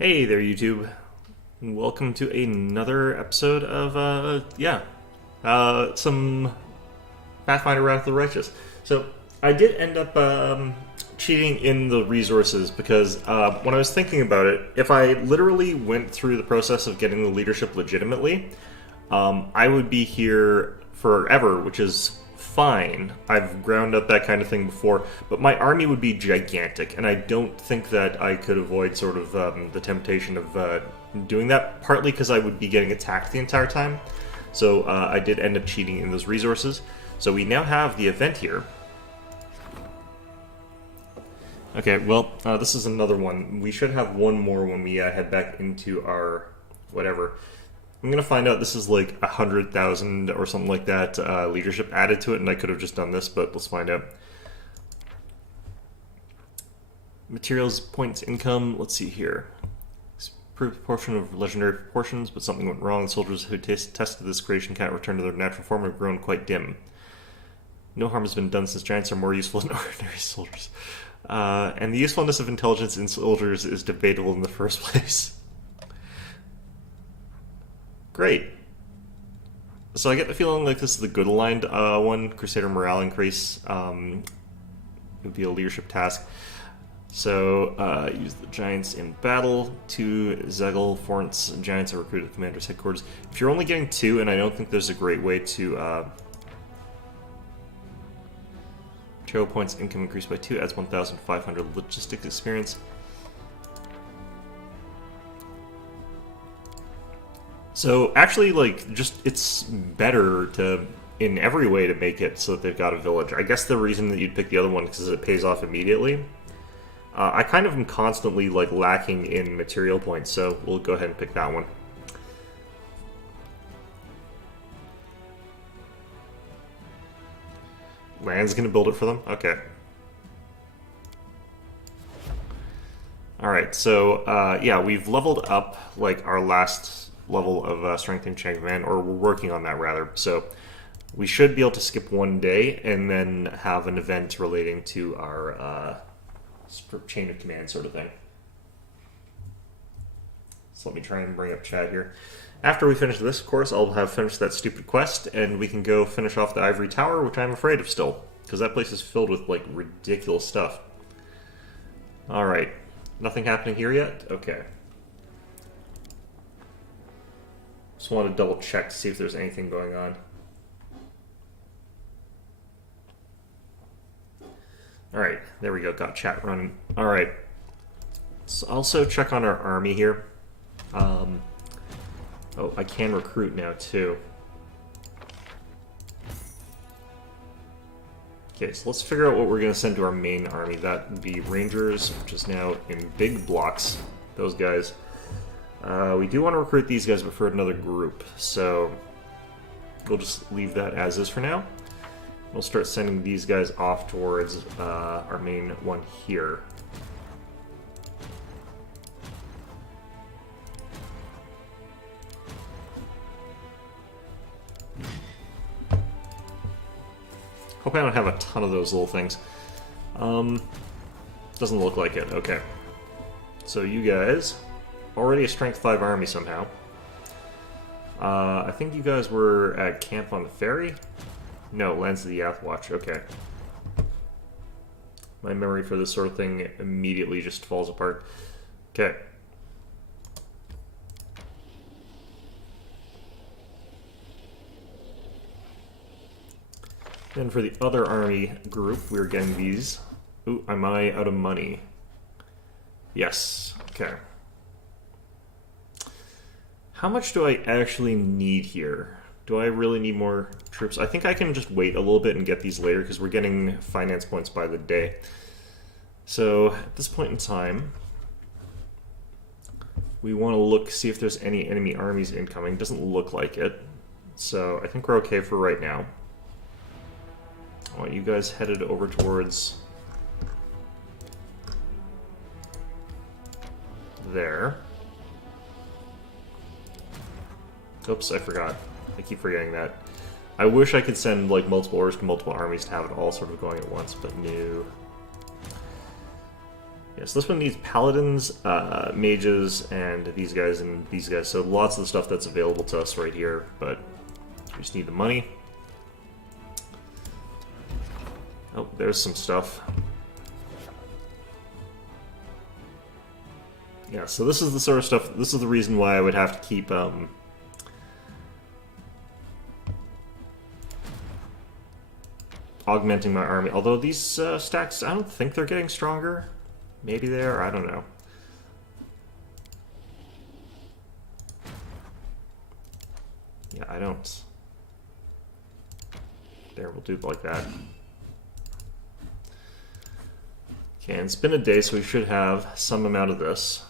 Hey there, YouTube. Welcome to another episode of, some Pathfinder Wrath of the Righteous. So, I did end up cheating in the resources because when I was thinking about it, if I literally went through the process of getting the leadership legitimately, I would be here forever, which is fine. I've ground up that kind of thing before, but my army would be gigantic, and I don't think that I could avoid sort of the temptation of doing that, partly because I would be getting attacked the entire time. So I did end up cheating in those resources. So we now have the event here. Okay, well, this is another one. We should have one more when we head back into our whatever. I'm gonna find out this is like 100,000 or something like that leadership added to it, and I could have just done this, but let's find out. Materials, points, income. Let's see here. Proportion of legendary proportions, but something went wrong. The soldiers who tested this creation can't return to their natural form and have grown quite dim. No harm has been done since giants are more useful than ordinary soldiers. And the usefulness of intelligence in soldiers is debatable in the first place. Great. So I get the feeling like this is the good aligned one. Crusader morale increase would be a leadership task. So use the giants in battle. 2 Zegel Forts giants are recruited at the commander's headquarters. If you're only getting 2, and I don't think there's a great way to material points income increased by 2 adds 1,500 logistics experience. So actually, like, just it's better to, in every way, to make it so that they've got a village. I guess the reason that you'd pick the other one is because it pays off immediately. I kind of am constantly, like, lacking in material points, so we'll go ahead and pick that one. Land's gonna build it for them? Okay. Alright, so, yeah, we've leveled up, like, our last level of strength and chain command, or we're working on that rather. So we should be able to skip one day and then have an event relating to our chain of command sort of thing. So let me try and bring up chat here. After we finish this, of course, I'll have finished that stupid quest, and we can go finish off the Ivory Tower, which I'm afraid of still, because that place is filled with, like, ridiculous stuff. Alright. Nothing happening here yet? Okay. Just want to double check to see if there's anything going on. Alright, there we go, got chat running. Alright, let's also check on our army here. Oh, I can recruit now too. Okay, so let's figure out what we're going to send to our main army. That would be Rangers, which is now in big blocks. Those guys. We do want to recruit these guys, but for another group, so we'll just leave that as is for now. We'll start sending these guys off towards our main one here. Hope I don't have a ton of those little things. Doesn't look like it. Okay. So you guys... already a strength 5 army somehow. I think you guys were at camp on the ferry? No, lands of the Yathwatch. Okay. My memory for this sort of thing immediately just falls apart. Okay. Then for the other army group, we're getting these. Ooh, am I out of money? Yes. Okay. How much do I actually need here? Do I really need more troops? I think I can just wait a little bit and get these later because we're getting finance points by the day. So at this point in time, we want to look, see if there's any enemy armies incoming. Doesn't look like it. So I think we're okay for right now. I want you guys headed over towards there. Oops, I forgot. I keep forgetting that. I wish I could send like multiple orders to multiple armies to have it all sort of going at once, but no. Yes, this one needs paladins, mages, and these guys and these guys. So lots of the stuff that's available to us right here, but we just need the money. Oh, there's some stuff. Yeah, so this is the sort of stuff, this is the reason why I would have to keep, augmenting my army. Although these stacks, I don't think they're getting stronger. Maybe they are, I don't know. Yeah, I don't. There, we'll do it like that. Okay, and it's been a day, so we should have some amount of this.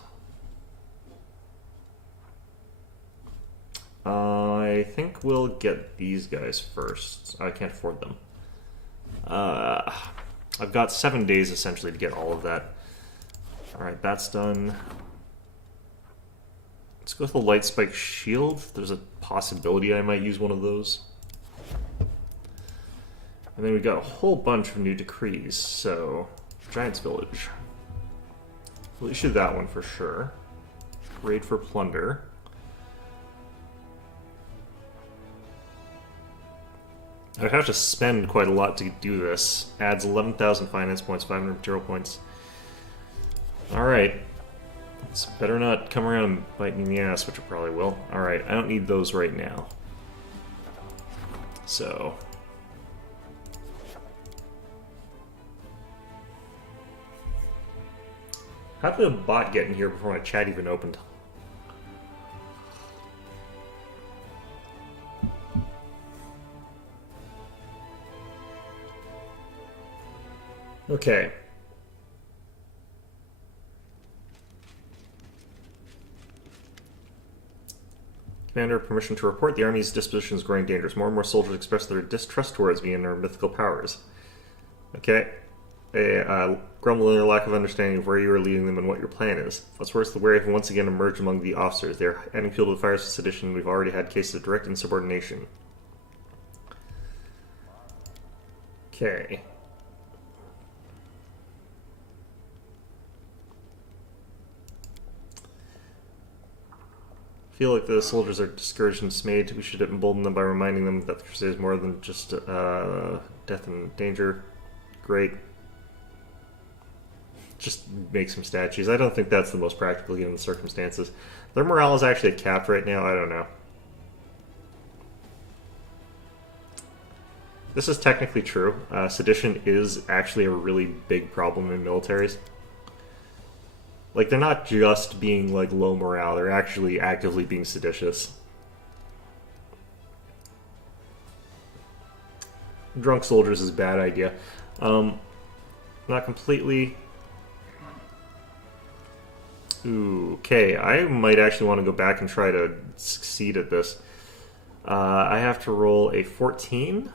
I think we'll get these guys first. I can't afford them. I've got 7 days, essentially, to get all of that. Alright, that's done. Let's go with the light spike shield. There's a possibility I might use one of those. And then we got a whole bunch of new decrees, so... Giant's Village. We'll issue that one for sure. Raid for plunder. I'd have to spend quite a lot to do this. Adds 11,000 finance points, 500 material points. Alright. It's better not come around and bite me in the ass, which it probably will. Alright, I don't need those right now. So... How did the bot get in here before my chat even opened? Okay. Commander, permission to report. The army's disposition is growing dangerous. More and more soldiers express their distrust towards me and their mythical powers. Okay. Grumble in their lack of understanding of where you are leading them and what your plan is. What's worse, the wary have once again emerged among the officers. They are adding fuel to the fires of sedition. We've already had cases of direct insubordination. Okay. I feel like the soldiers are discouraged and dismayed. We should embolden them by reminding them that the crusade is more than just death and danger. Great. Just make some statues. I don't think that's the most practical given the circumstances. Their morale is actually capped right now. I don't know. This is technically true. Sedition is actually a really big problem in militaries. Like, they're not just being, like, low morale. They're actually actively being seditious. Drunk soldiers is a bad idea. Not completely... Ooh, okay, I might actually want to go back and try to succeed at this. I have to roll a 14.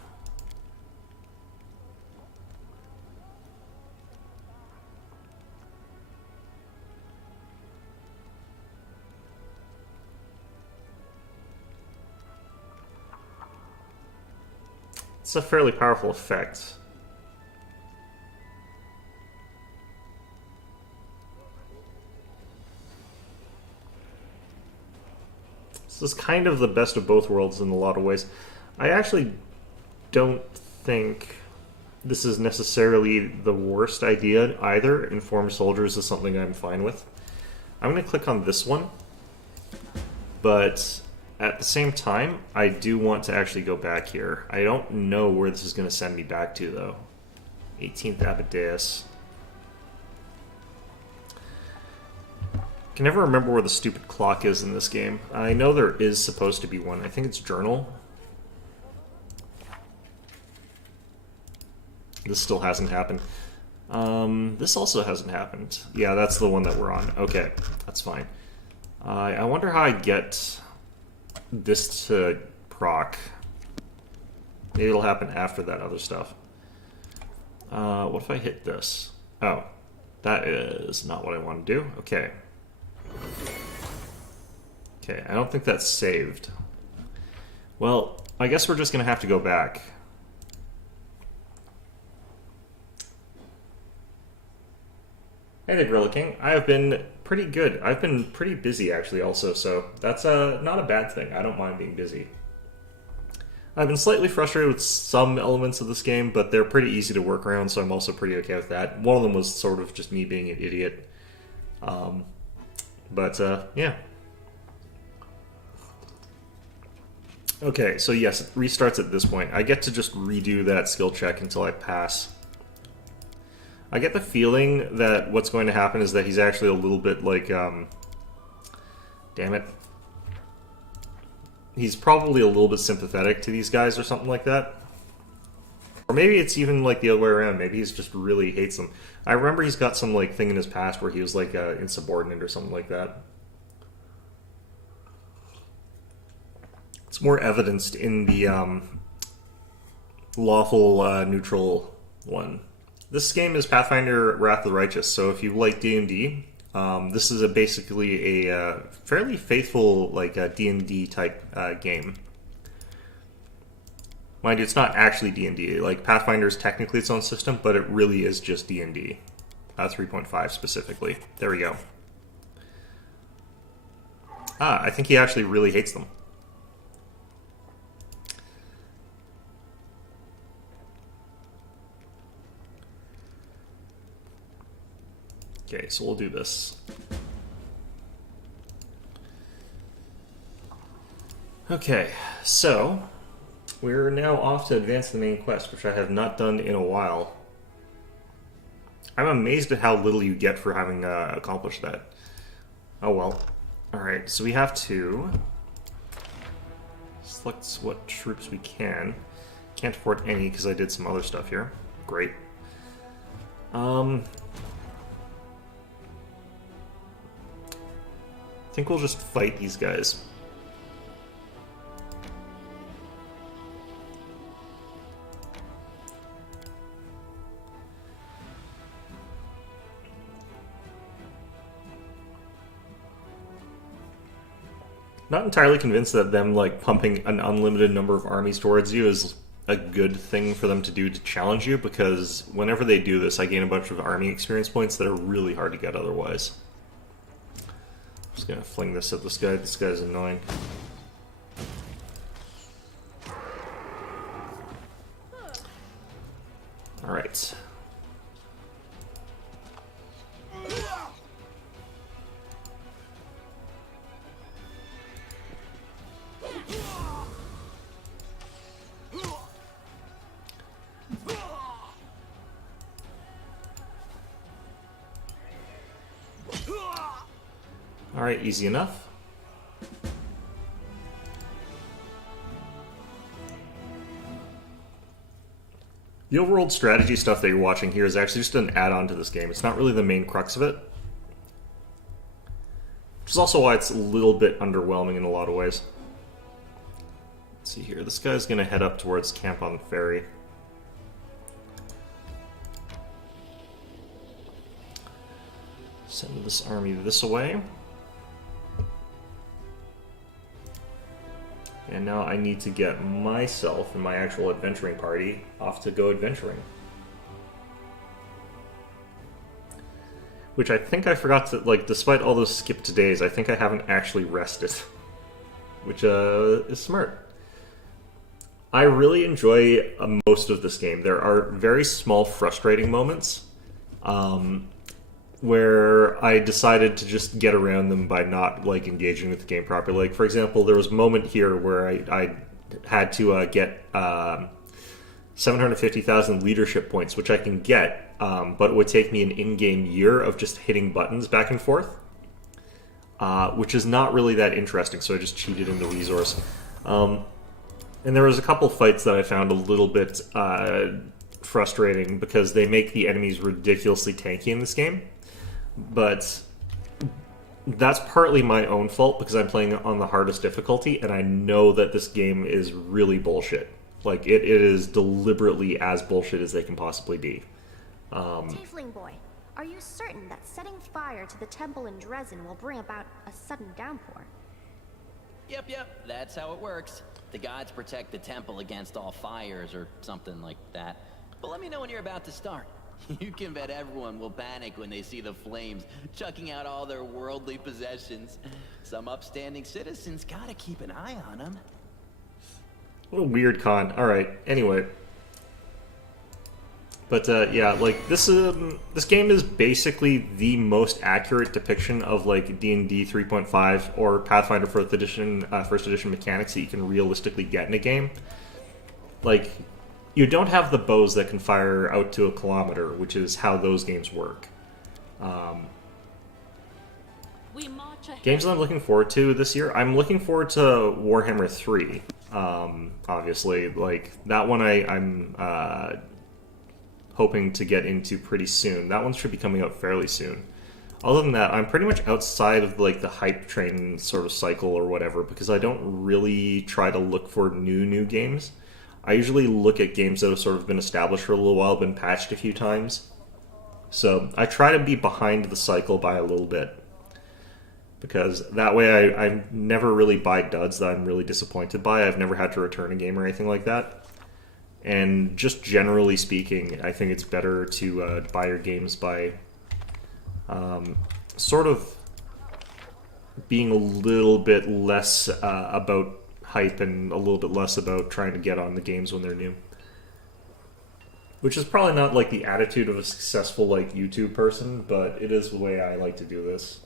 It's a fairly powerful effect. This is kind of the best of both worlds in a lot of ways. I actually don't think this is necessarily the worst idea either. Informed soldiers is something I'm fine with. I'm going to click on this one, but at the same time, I do want to actually go back here. I don't know where this is going to send me back to, though. 18th Abadeus. I can never remember where the stupid clock is in this game. I know there is supposed to be one. I think it's Journal. This still hasn't happened. This also hasn't happened. Yeah, that's the one that we're on. Okay, that's fine. I wonder how I get this to proc. Maybe it'll happen after that other stuff. What if I hit this? Oh, that is not what I want to do. Okay. Okay, I don't think that's saved. Well, I guess we're just going to have to go back. Hey there, Gorilla King. I have been pretty good. I've been pretty busy, actually, also, so that's not a bad thing. I don't mind being busy. I've been slightly frustrated with some elements of this game, but they're pretty easy to work around, so I'm also pretty okay with that. One of them was sort of just me being an idiot. Yeah. Okay, so yes, it restarts at this point. I get to just redo that skill check until I pass. I get the feeling that what's going to happen is that he's actually a little bit like, damn it. He's probably a little bit sympathetic to these guys or something like that. Or maybe it's even like the other way around. Maybe he's just really hates them. I remember he's got some like thing in his past where he was like insubordinate or something like that. It's more evidenced in the lawful neutral one. This game is Pathfinder Wrath of the Righteous, so if you like D&D, this is basically a fairly faithful like D&D type game. Mind you, it's not actually D&D. Like Pathfinder is technically its own system, but it really is just D&D. 3.5 specifically. There we go. I think he actually really hates them. Okay, so we'll do this. Okay, so we're now off to advance the main quest, which I have not done in a while. I'm amazed at how little you get for having accomplished that. Oh well. Alright, so we have to select what troops we can. Can't afford any because I did some other stuff here. Great. I think we'll just fight these guys. Not entirely convinced that them like pumping an unlimited number of armies towards you is a good thing for them to do to challenge you, because whenever they do this, I gain a bunch of army experience points that are really hard to get otherwise. Just gonna fling this at this guy. This guy's annoying. Alright. Alright, easy enough. The overworld strategy stuff that you're watching here is actually just an add-on to this game. It's not really the main crux of it. Which is also why it's a little bit underwhelming in a lot of ways. Let's see here. This guy's going to head up towards Camp on the Ferry. Send this army this way. And now I need to get myself and my actual adventuring party off to go adventuring. Which I think I forgot to, like, despite all those skipped days, I think I haven't actually rested. Which is smart. I really enjoy most of this game. There are very small, frustrating moments where I decided to just get around them by not like engaging with the game properly. Like, for example, there was a moment here where I had to get 750,000 leadership points, which I can get, but it would take me an in-game year of just hitting buttons back and forth, which is not really that interesting, so I just cheated in the resource. And there was a couple fights that I found a little bit frustrating because they make the enemies ridiculously tanky in this game. But that's partly my own fault because I'm playing on the hardest difficulty, and I know that this game is really bullshit. Like, it is deliberately as bullshit as they can possibly be. Tiefling boy, are you certain that setting fire to the temple in Dresden will bring about a sudden downpour? Yep, that's how it works. The gods protect the temple against all fires or something like that. But let me know when you're about to start. You can bet everyone will panic when they see the flames, chucking out all their worldly possessions. Some upstanding citizens gotta keep an eye on them. What a weird con. Alright, anyway. But yeah, like this game is basically the most accurate depiction of like D&D 3.5 or Pathfinder first edition mechanics that you can realistically get in a game. Like, you don't have the bows that can fire out to a kilometer, which is how those games work. Games that I'm looking forward to this year, I'm looking forward to Warhammer 3. Obviously, like that one I'm hoping to get into pretty soon. That one should be coming out fairly soon. Other than that, I'm pretty much outside of like the hype train sort of cycle or whatever, because I don't really try to look for new games. I usually look at games that have sort of been established for a little while, been patched a few times. So I try to be behind the cycle by a little bit, because that way I never really buy duds that I'm really disappointed by. I've never had to return a game or anything like that. And just generally speaking, I think it's better to buy your games by sort of being a little bit less about hype and a little bit less about trying to get on the games when they're new. Which is probably not like the attitude of a successful like YouTube person, but it is the way I like to do this.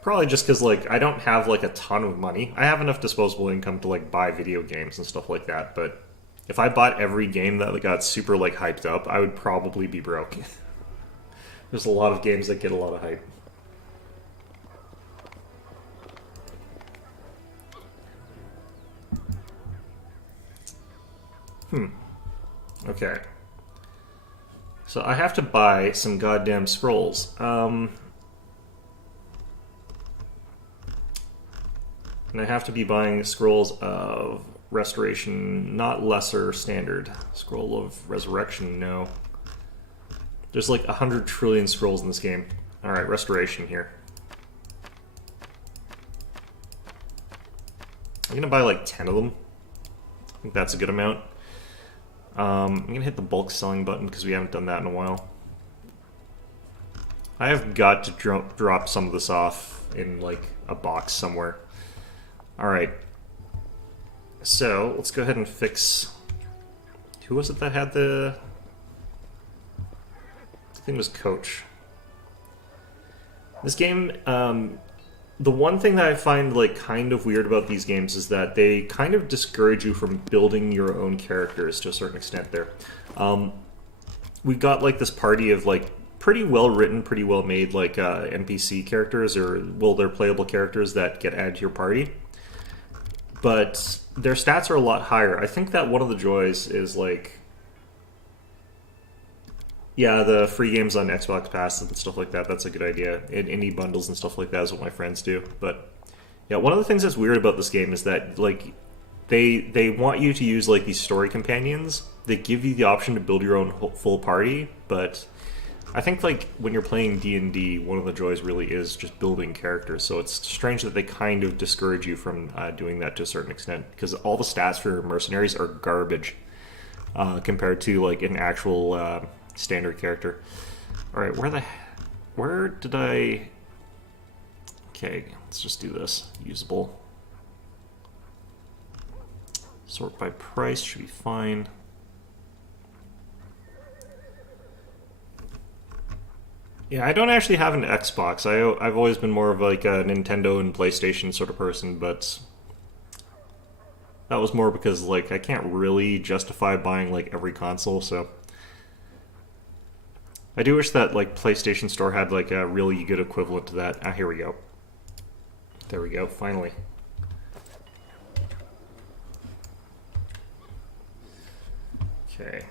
Probably just because, like, I don't have, like, a ton of money. I have enough disposable income to, like, buy video games and stuff like that, but if I bought every game that got super, like, hyped up, I would probably be broke. There's a lot of games that get a lot of hype. Okay. So I have to buy some goddamn scrolls. And I have to be buying scrolls of restoration, not lesser standard. Scroll of resurrection, no. There's like 100 trillion scrolls in this game. Alright, restoration here. I'm gonna buy like 10 of them. I think that's a good amount. I'm gonna hit the bulk selling button because we haven't done that in a while. I have got to drop some of this off in like a box somewhere. Alright, so let's go ahead and fix... Who was it that had the... I think it was Coach. This game, the one thing that I find like kind of weird about these games is that they kind of discourage you from building your own characters to a certain extent there. We've got like this party of like pretty well written, pretty well made like NPC characters, or well, they're playable characters that get added to your party. But their stats are a lot higher. I think that one of the joys is like, yeah, the free games on Xbox Pass and stuff like that, that's a good idea. And indie bundles and stuff like that is what my friends do. But yeah, one of the things that's weird about this game is that like they want you to use like these story companions. They give you the option to build your own full party, but I think like when you're playing D&D, one of the joys really is just building characters. So it's strange that they kind of discourage you from doing that to a certain extent, because all the stats for mercenaries are garbage compared to like an actual standard character. All right, where did I? Okay, let's just do this. Usable. Sort by price should be fine. Yeah, I don't actually have an Xbox. I've always been more of like a Nintendo and PlayStation sort of person, but that was more because like I can't really justify buying like every console, so I do wish that like PlayStation Store had like a really good equivalent to that. Ah, here we go. There we go, finally. Okay.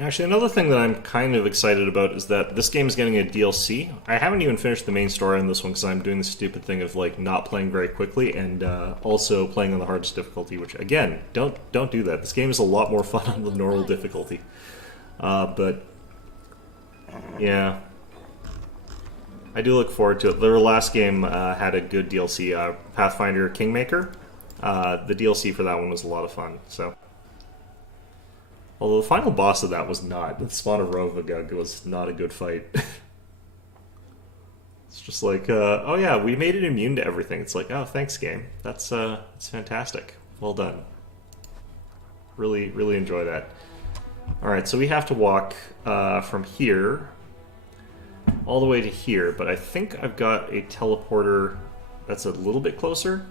Actually, another thing that I'm kind of excited about is that this game is getting a DLC. I haven't even finished the main story on this one because I'm doing the stupid thing of like not playing very quickly and also playing on the hardest difficulty, which again, don't do that. This game is a lot more fun on the normal difficulty. But yeah, I do look forward to it. Their last game had a good DLC, Pathfinder Kingmaker. The DLC for that one was a lot of fun. So, although the final boss of that was not, the Spawnerovagug was not a good fight. It's just like, oh yeah, we made it immune to everything. It's like, oh, thanks, game. That's fantastic. Well done. Really, really enjoy that. All right, so we have to walk from here all the way to here, but I think I've got a teleporter that's a little bit closer.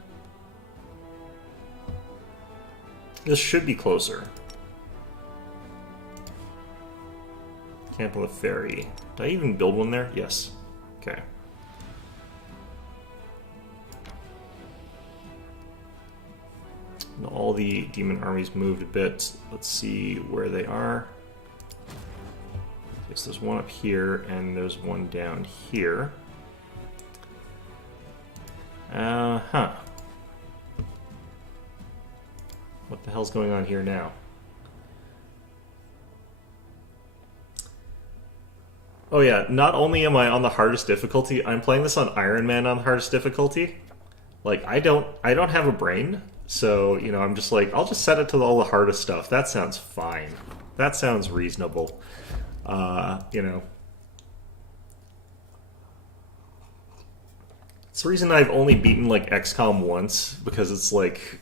This should be closer. Camp on the ferry. Did I even build one there? Yes. Okay. And all the demon armies moved a bit. Let's see where they are. Yes, there's one up here, and there's one down here. Huh. What the hell's going on here now? Oh yeah, not only am I on the hardest difficulty, I'm playing this on Iron Man on the hardest difficulty. Like, I don't have a brain, so, you know, I'm just like, I'll just set it to all the hardest stuff. That sounds fine. That sounds reasonable. You know. It's the reason I've only beaten, like, XCOM once, because it's, like,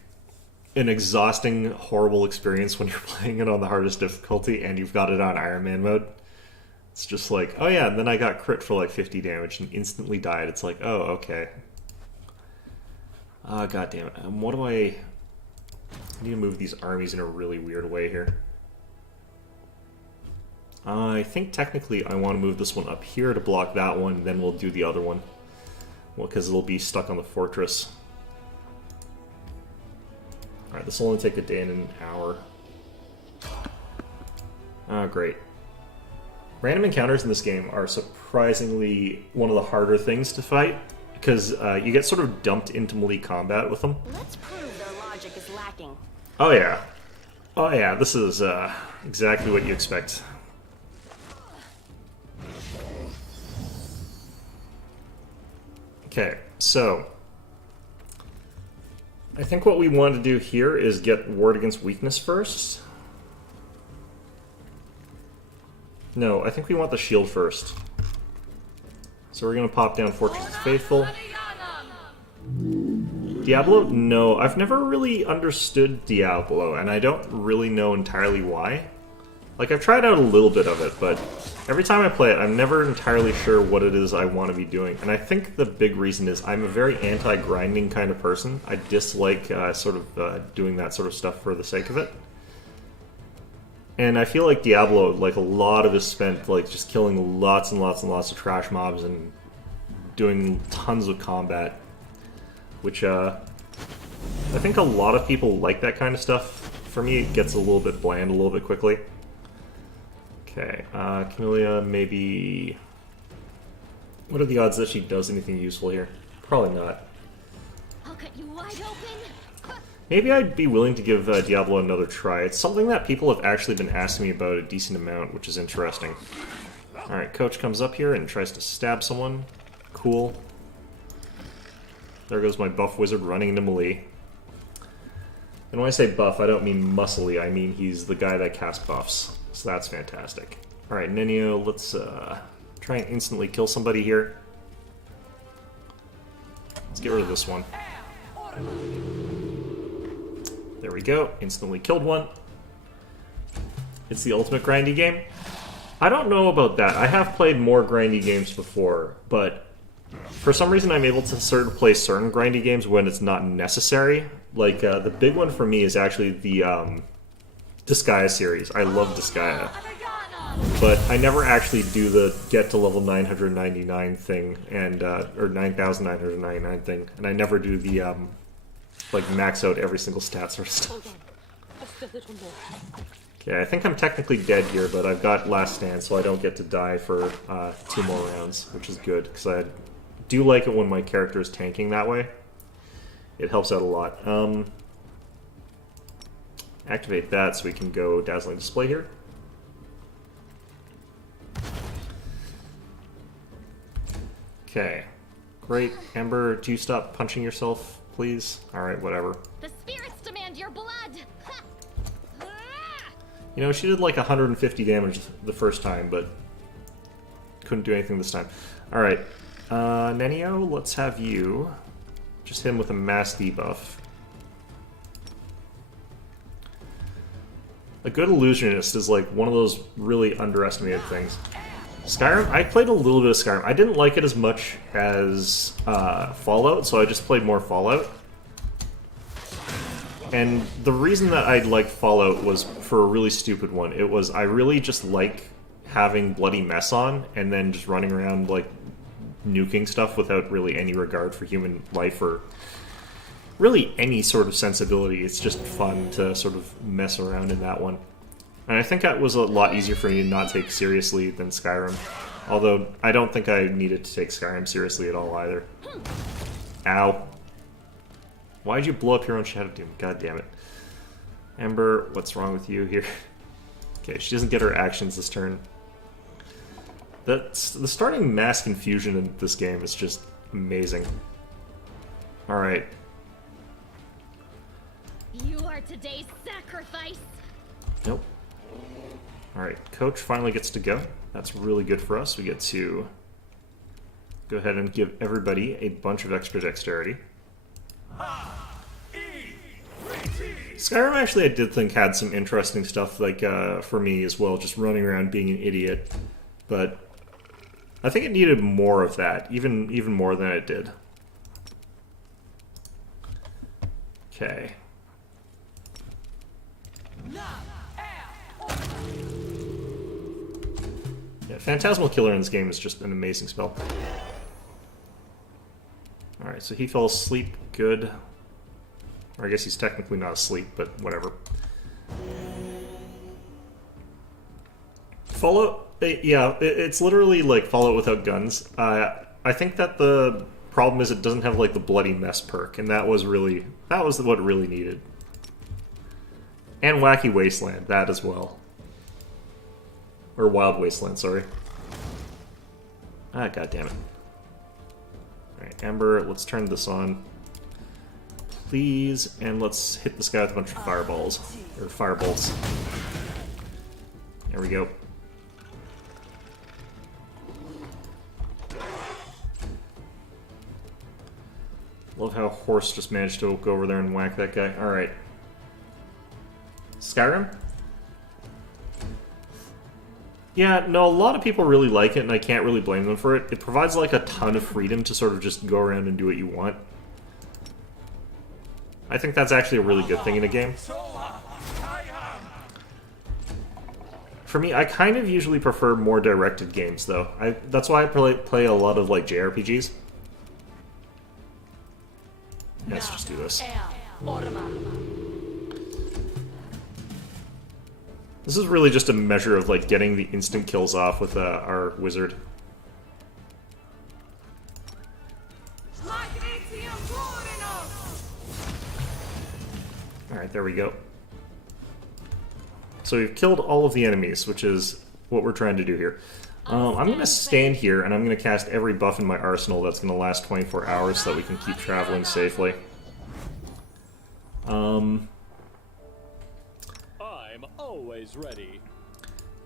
an exhausting, horrible experience when you're playing it on the hardest difficulty and you've got it on Iron Man mode. It's just like, oh yeah, and then I got crit for like 50 damage and instantly died. It's like, oh, okay. God damn it. What do I need to move these armies in a really weird way here. I think technically I want to move this one up here to block that one, then we'll do the other one. Well, because it'll be stuck on the fortress. Alright, this will only take a day and an hour. Ah, great. Random encounters in this game are surprisingly one of the harder things to fight, because you get sort of dumped into melee combat with them. Let's prove their logic is lacking. Oh yeah. Oh yeah, this is exactly what you expect. Okay, so I think what we want to do here is get Ward Against Weakness first. No, I think we want the shield first. So we're going to pop down Fortress of the Faithful. Diablo? No, I've never really understood Diablo, and I don't really know entirely why. Like, I've tried out a little bit of it, but every time I play it, I'm never entirely sure what it is I want to be doing. And I think the big reason is I'm a very anti-grinding kind of person. I dislike doing that sort of stuff for the sake of it. And I feel like Diablo, like, a lot of it is spent, like, just killing lots and lots and lots of trash mobs and doing tons of combat. Which, I think a lot of people like that kind of stuff. For me, it gets a little bit bland a little bit quickly. Okay, Camellia, maybe... What are the odds that she does anything useful here? Probably not. I'll cut you wide open. Maybe I'd be willing to give Diablo another try. It's something that people have actually been asking me about a decent amount, which is interesting. Alright, Coach comes up here and tries to stab someone. Cool. There goes my buff wizard running into melee. And when I say buff, I don't mean muscly, I mean he's the guy that casts buffs. So that's fantastic. Alright, Nenio, let's try and instantly kill somebody here. Let's get rid of this one. There we go, instantly killed one. It's the ultimate grindy game. I don't know about that. I have played more grindy games before, but for some reason I'm able to play certain grindy games when it's not necessary. Like, the big one for me is actually the Disgaea series. I love Disgaea. But I never actually do the get to level 999 thing, and or 9,999 thing, and I never do the like max out every single stat sort of stuff. Okay, I think I'm technically dead here, but I've got Last Stand, so I don't get to die for 2 more rounds, which is good, because I do like it when my character is tanking that way. It helps out a lot. Activate that so we can go Dazzling Display here. Okay. Great. Amber, do you stop punching yourself, please? Alright, whatever. The spirits demand your blood! Ha! Ah! You know, she did like 150 damage the first time, but couldn't do anything this time. Alright. Nenio, let's have you just hit him with a mass debuff. A good illusionist is like one of those really underestimated things. Skyrim, I played a little bit of Skyrim. I didn't like it as much as Fallout, so I just played more Fallout. And the reason that I liked Fallout was for a really stupid one. It was, I really just like having bloody mess on, and then just running around, like, nuking stuff without really any regard for human life or really any sort of sensibility. It's just fun to sort of mess around in that one. And I think that was a lot easier for me to not take seriously than Skyrim. Although, I don't think I needed to take Skyrim seriously at all either. Ow. Why'd you blow up your own Shadow Doom? God damn it. Ember, what's wrong with you here? Okay, she doesn't get her actions this turn. The starting mass confusion in this game is just amazing. Alright. You are today's sacrifice! Nope. Alright, Coach finally gets to go. That's really good for us. We get to go ahead and give everybody a bunch of extra dexterity. Skyrim actually I did think had some interesting stuff, like, for me as well, just running around being an idiot. But I think it needed more of that, even more than it did. Okay. Yeah, Phantasmal Killer in this game is just an amazing spell. Alright, so he fell asleep. Good. Or I guess he's technically not asleep, but whatever. Fallout, yeah, it's literally like Fallout without guns. I think that the problem is it doesn't have like the bloody mess perk, and that was what it really needed. And Wacky Wasteland, that as well. Or Wild Wasteland, sorry. Ah, god damn it. Alright, Amber, let's turn this on. Please, and let's hit this guy with a bunch of fireballs. Or firebolts. There we go. Love how Horse just managed to go over there and whack that guy. Alright. Skyrim? Yeah, no, a lot of people really like it, and I can't really blame them for it. It provides, like, a ton of freedom to sort of just go around and do what you want. I think that's actually a really good thing in a game. For me, I kind of usually prefer more directed games, though. That's why I play a lot of, like, JRPGs. Let's just do this. This is really just a measure of, like, getting the instant kills off with our wizard. Alright, there we go. So we've killed all of the enemies, which is what we're trying to do here. I'm going to stand here, and I'm going to cast every buff in my arsenal that's going to last 24 hours so that we can keep traveling safely. I'm always ready.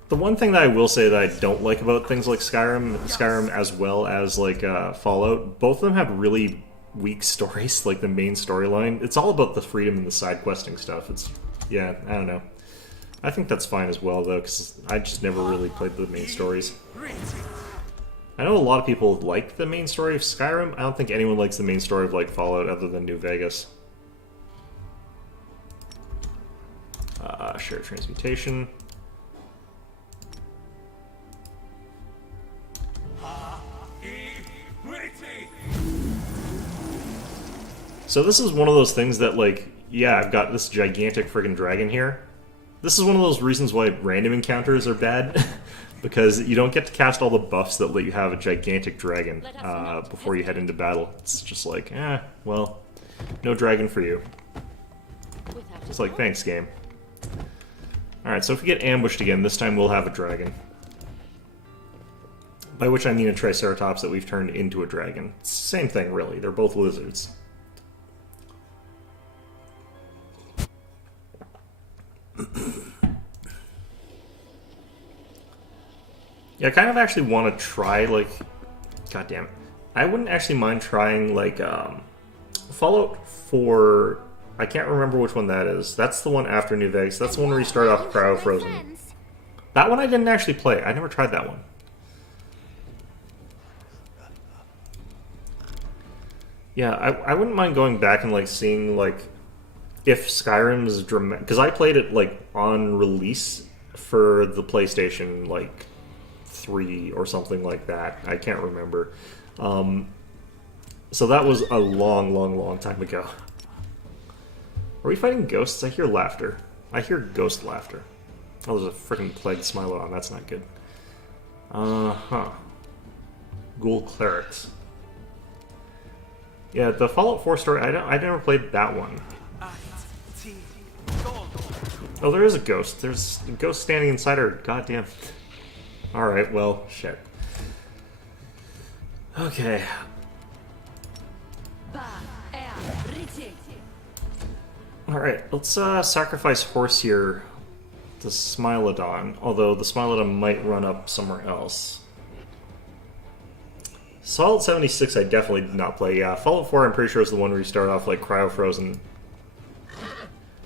The one thing that I will say that I don't like about things like Skyrim as well as, like, Fallout, both of them have really weak stories, like the main storyline. It's all about the freedom and the side questing stuff. Yeah, I don't know. I think that's fine as well, though, because I just never really played the main stories. I know a lot of people like the main story of Skyrim. I don't think anyone likes the main story of, like, Fallout other than New Vegas. Shared transmutation. So this is one of those things that, like, yeah, I've got this gigantic friggin' dragon here. This is one of those reasons why random encounters are bad, because you don't get to cast all the buffs that let you have a gigantic dragon before you head into battle. It's just like, well, no dragon for you. It's like, thanks, game. Alright, so if we get ambushed again, this time we'll have a dragon. By which I mean a Triceratops that we've turned into a dragon. Same thing, really. They're both lizards. Yeah, I kind of actually want to try, like... God damn it. I wouldn't actually mind trying, like, Fallout 4... I can't remember which one that is. That's the one after New Vegas. That's the one where you start off cryo-frozen. That one I didn't actually play. I never tried that one. Yeah, I wouldn't mind going back and, like, seeing, like, if Skyrim's dramatic... Because I played it, like, on release for the PlayStation, like, 3 or something like that. I can't remember. So that was a long, long, long time ago. Are we fighting ghosts? I hear laughter. I hear ghost laughter. Oh, there's a freaking plague Smilodon. That's not good. Uh-huh. Ghoul clerics. Yeah, the Fallout 4 story, I never played that one. Oh, there is a ghost. There's a ghost standing inside her. Goddamn. Alright, well, shit. Okay. Alright, let's sacrifice Horsear to Smilodon, although the Smilodon might run up somewhere else. Fallout 76 I definitely did not play, yeah. Fallout 4 I'm pretty sure is the one where you start off like cryo-frozen.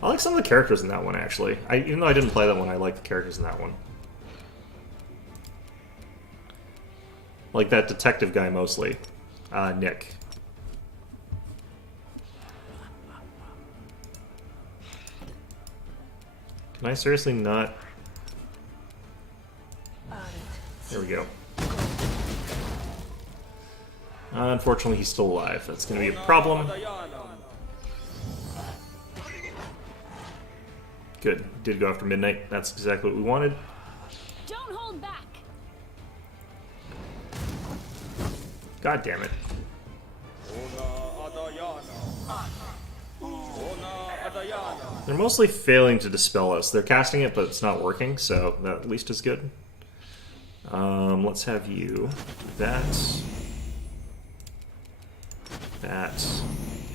I like some of the characters in that one, actually. Even though I didn't play that one, I like the characters in that one. Like that detective guy mostly. Nick. Can I seriously not... There we go. Unfortunately, he's still alive. That's going to be a problem. Good. Did go after midnight. That's exactly what we wanted. Don't hold back. God damn it. They're mostly failing to dispel us. They're casting it, but it's not working, so that at least is good. Let's have you. That,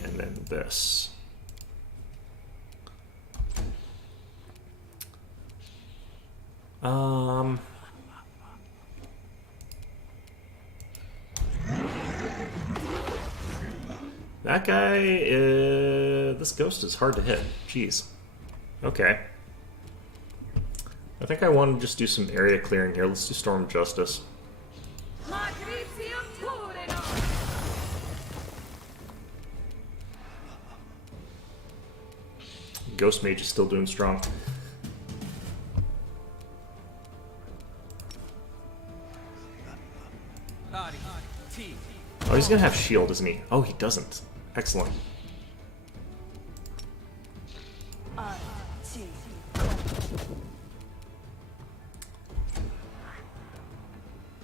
and then this. That guy is... This ghost is hard to hit. Jeez. Okay. I think I want to just do some area clearing here. Let's do Storm Justice. Ghost Mage is still doing strong. Oh, he's gonna have shield, isn't he? Oh, he doesn't. Excellent.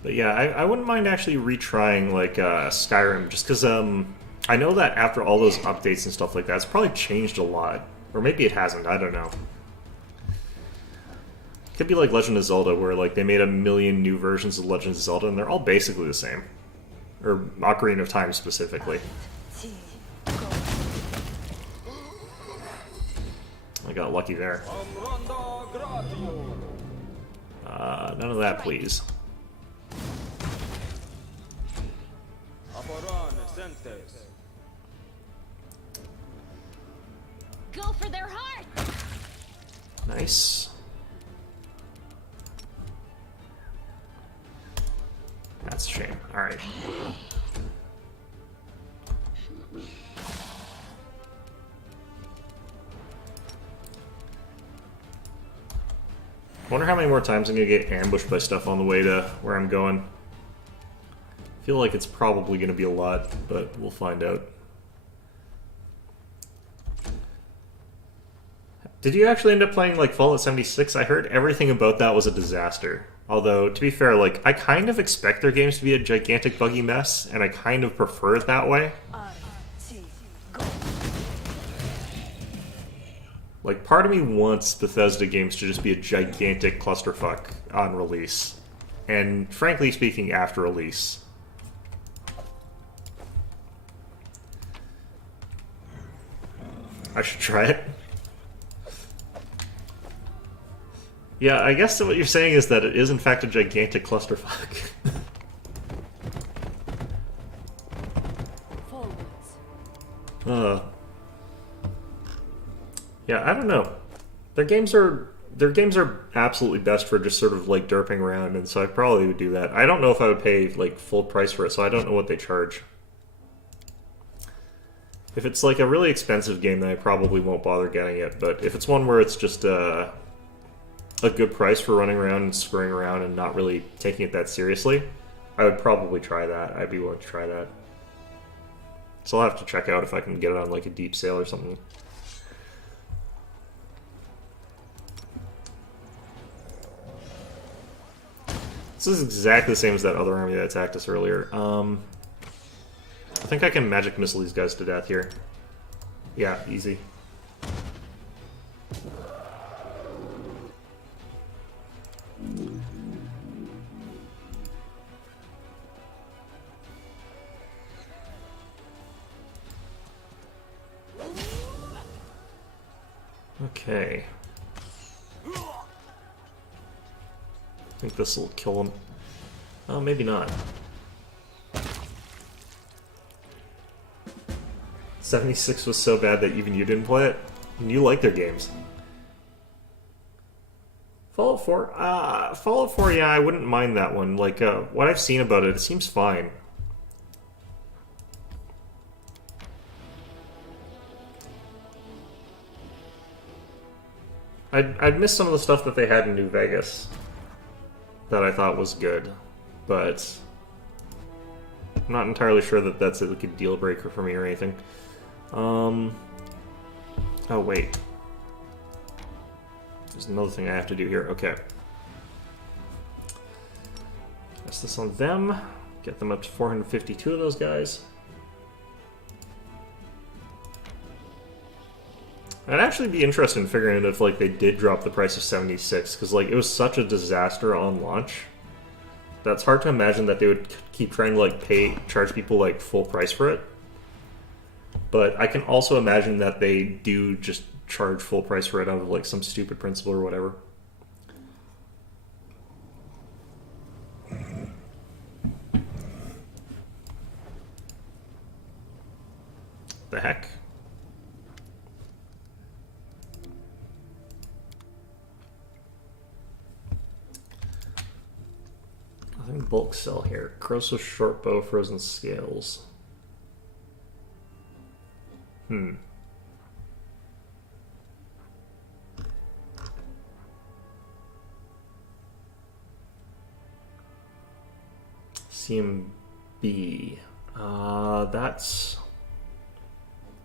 But yeah, I wouldn't mind actually retrying like Skyrim, just because I know that after all those updates and stuff like that, it's probably changed a lot. Or maybe it hasn't, I don't know. It could be like Legend of Zelda, where like they made a million new versions of Legend of Zelda, and they're all basically the same. Or Ocarina of Time specifically. I got lucky there. None of that, please. Go for their heart. Nice. That's a shame. Alright. I wonder how many more times I'm gonna get ambushed by stuff on the way to where I'm going. I feel like it's probably gonna be a lot, but we'll find out. Did you actually end up playing like Fallout 76? I heard everything about that was a disaster. Although, to be fair, like, I kind of expect their games to be a gigantic buggy mess, and I kind of prefer it that way. Like, part of me wants Bethesda games to just be a gigantic clusterfuck on release. and frankly speaking, after release. I should try it. Yeah, I guess what you're saying is that it is in fact a gigantic clusterfuck. Yeah, I don't know. Their games are absolutely best for just sort of like derping around, and so I probably would do that. I don't know if I would pay like full price for it, so I don't know what they charge. If it's like a really expensive game, then I probably won't bother getting it. But if it's one where it's just a good price for running around and screwing around and not really taking it that seriously, I would probably try that. I'd be willing to try that. So I'll have to check out if I can get it on like a deep sale or something. This is exactly the same as that other army that attacked us earlier. I think I can magic missile these guys to death here. Yeah, easy. Okay. I think this will kill him. Oh, maybe not. 76 was so bad that even you didn't play it? And you like their games. Fallout 4? Fallout 4, yeah, I wouldn't mind that one. Like, what I've seen about it, it seems fine. I'd miss some of the stuff that they had in New Vegas that I thought was good, but I'm not entirely sure that that's like a deal breaker for me or anything. Oh wait, there's another thing I have to do here. Okay, press this on them, get them up to 452 of those guys. I'd actually be interested in figuring out if like they did drop the price of 76, because like it was such a disaster on launch. That's hard to imagine that they would keep trying to like charge people like full price for it. But I can also imagine that they do just charge full price for it out of like some stupid principle or whatever. The heck? Nothing bulk sell here. Corrosive short bow, frozen scales. CMB. That's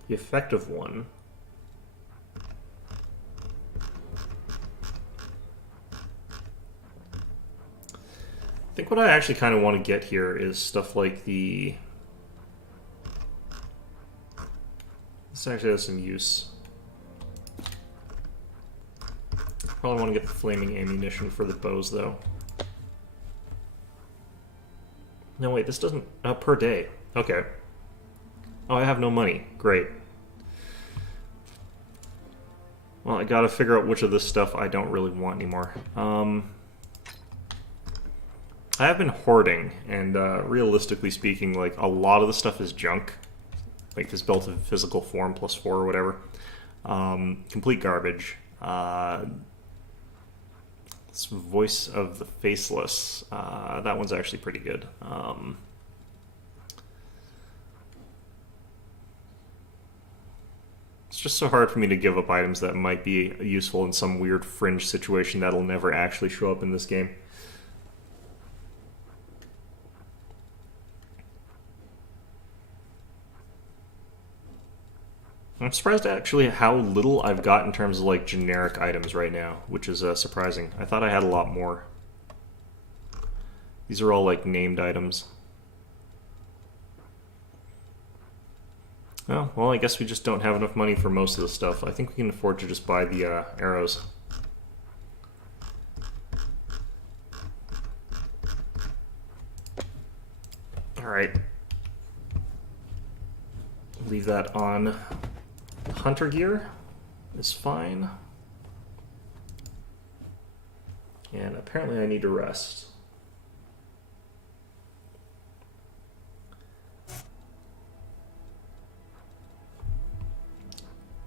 the effective one. I think what I actually kind of want to get here is stuff like the... This actually has some use. Probably want to get the flaming ammunition for the bows, though. No, wait, this doesn't... per day. Okay. Oh, I have no money. Great. Well, I gotta figure out which of this stuff I don't really want anymore. I have been hoarding, and realistically speaking, like, a lot of the stuff is junk. Like, this belt of physical form +4 or whatever. Complete garbage. This Voice of the Faceless. That one's actually pretty good. It's just so hard for me to give up items that might be useful in some weird fringe situation that'll never actually show up in this game. I'm surprised actually how little I've got in terms of like generic items right now, which is surprising. I thought I had a lot more. These are all like named items. Oh, well, I guess we just don't have enough money for most of the stuff. I think we can afford to just buy the arrows. Alright. Leave that on. Hunter gear is fine. And apparently I need to rest.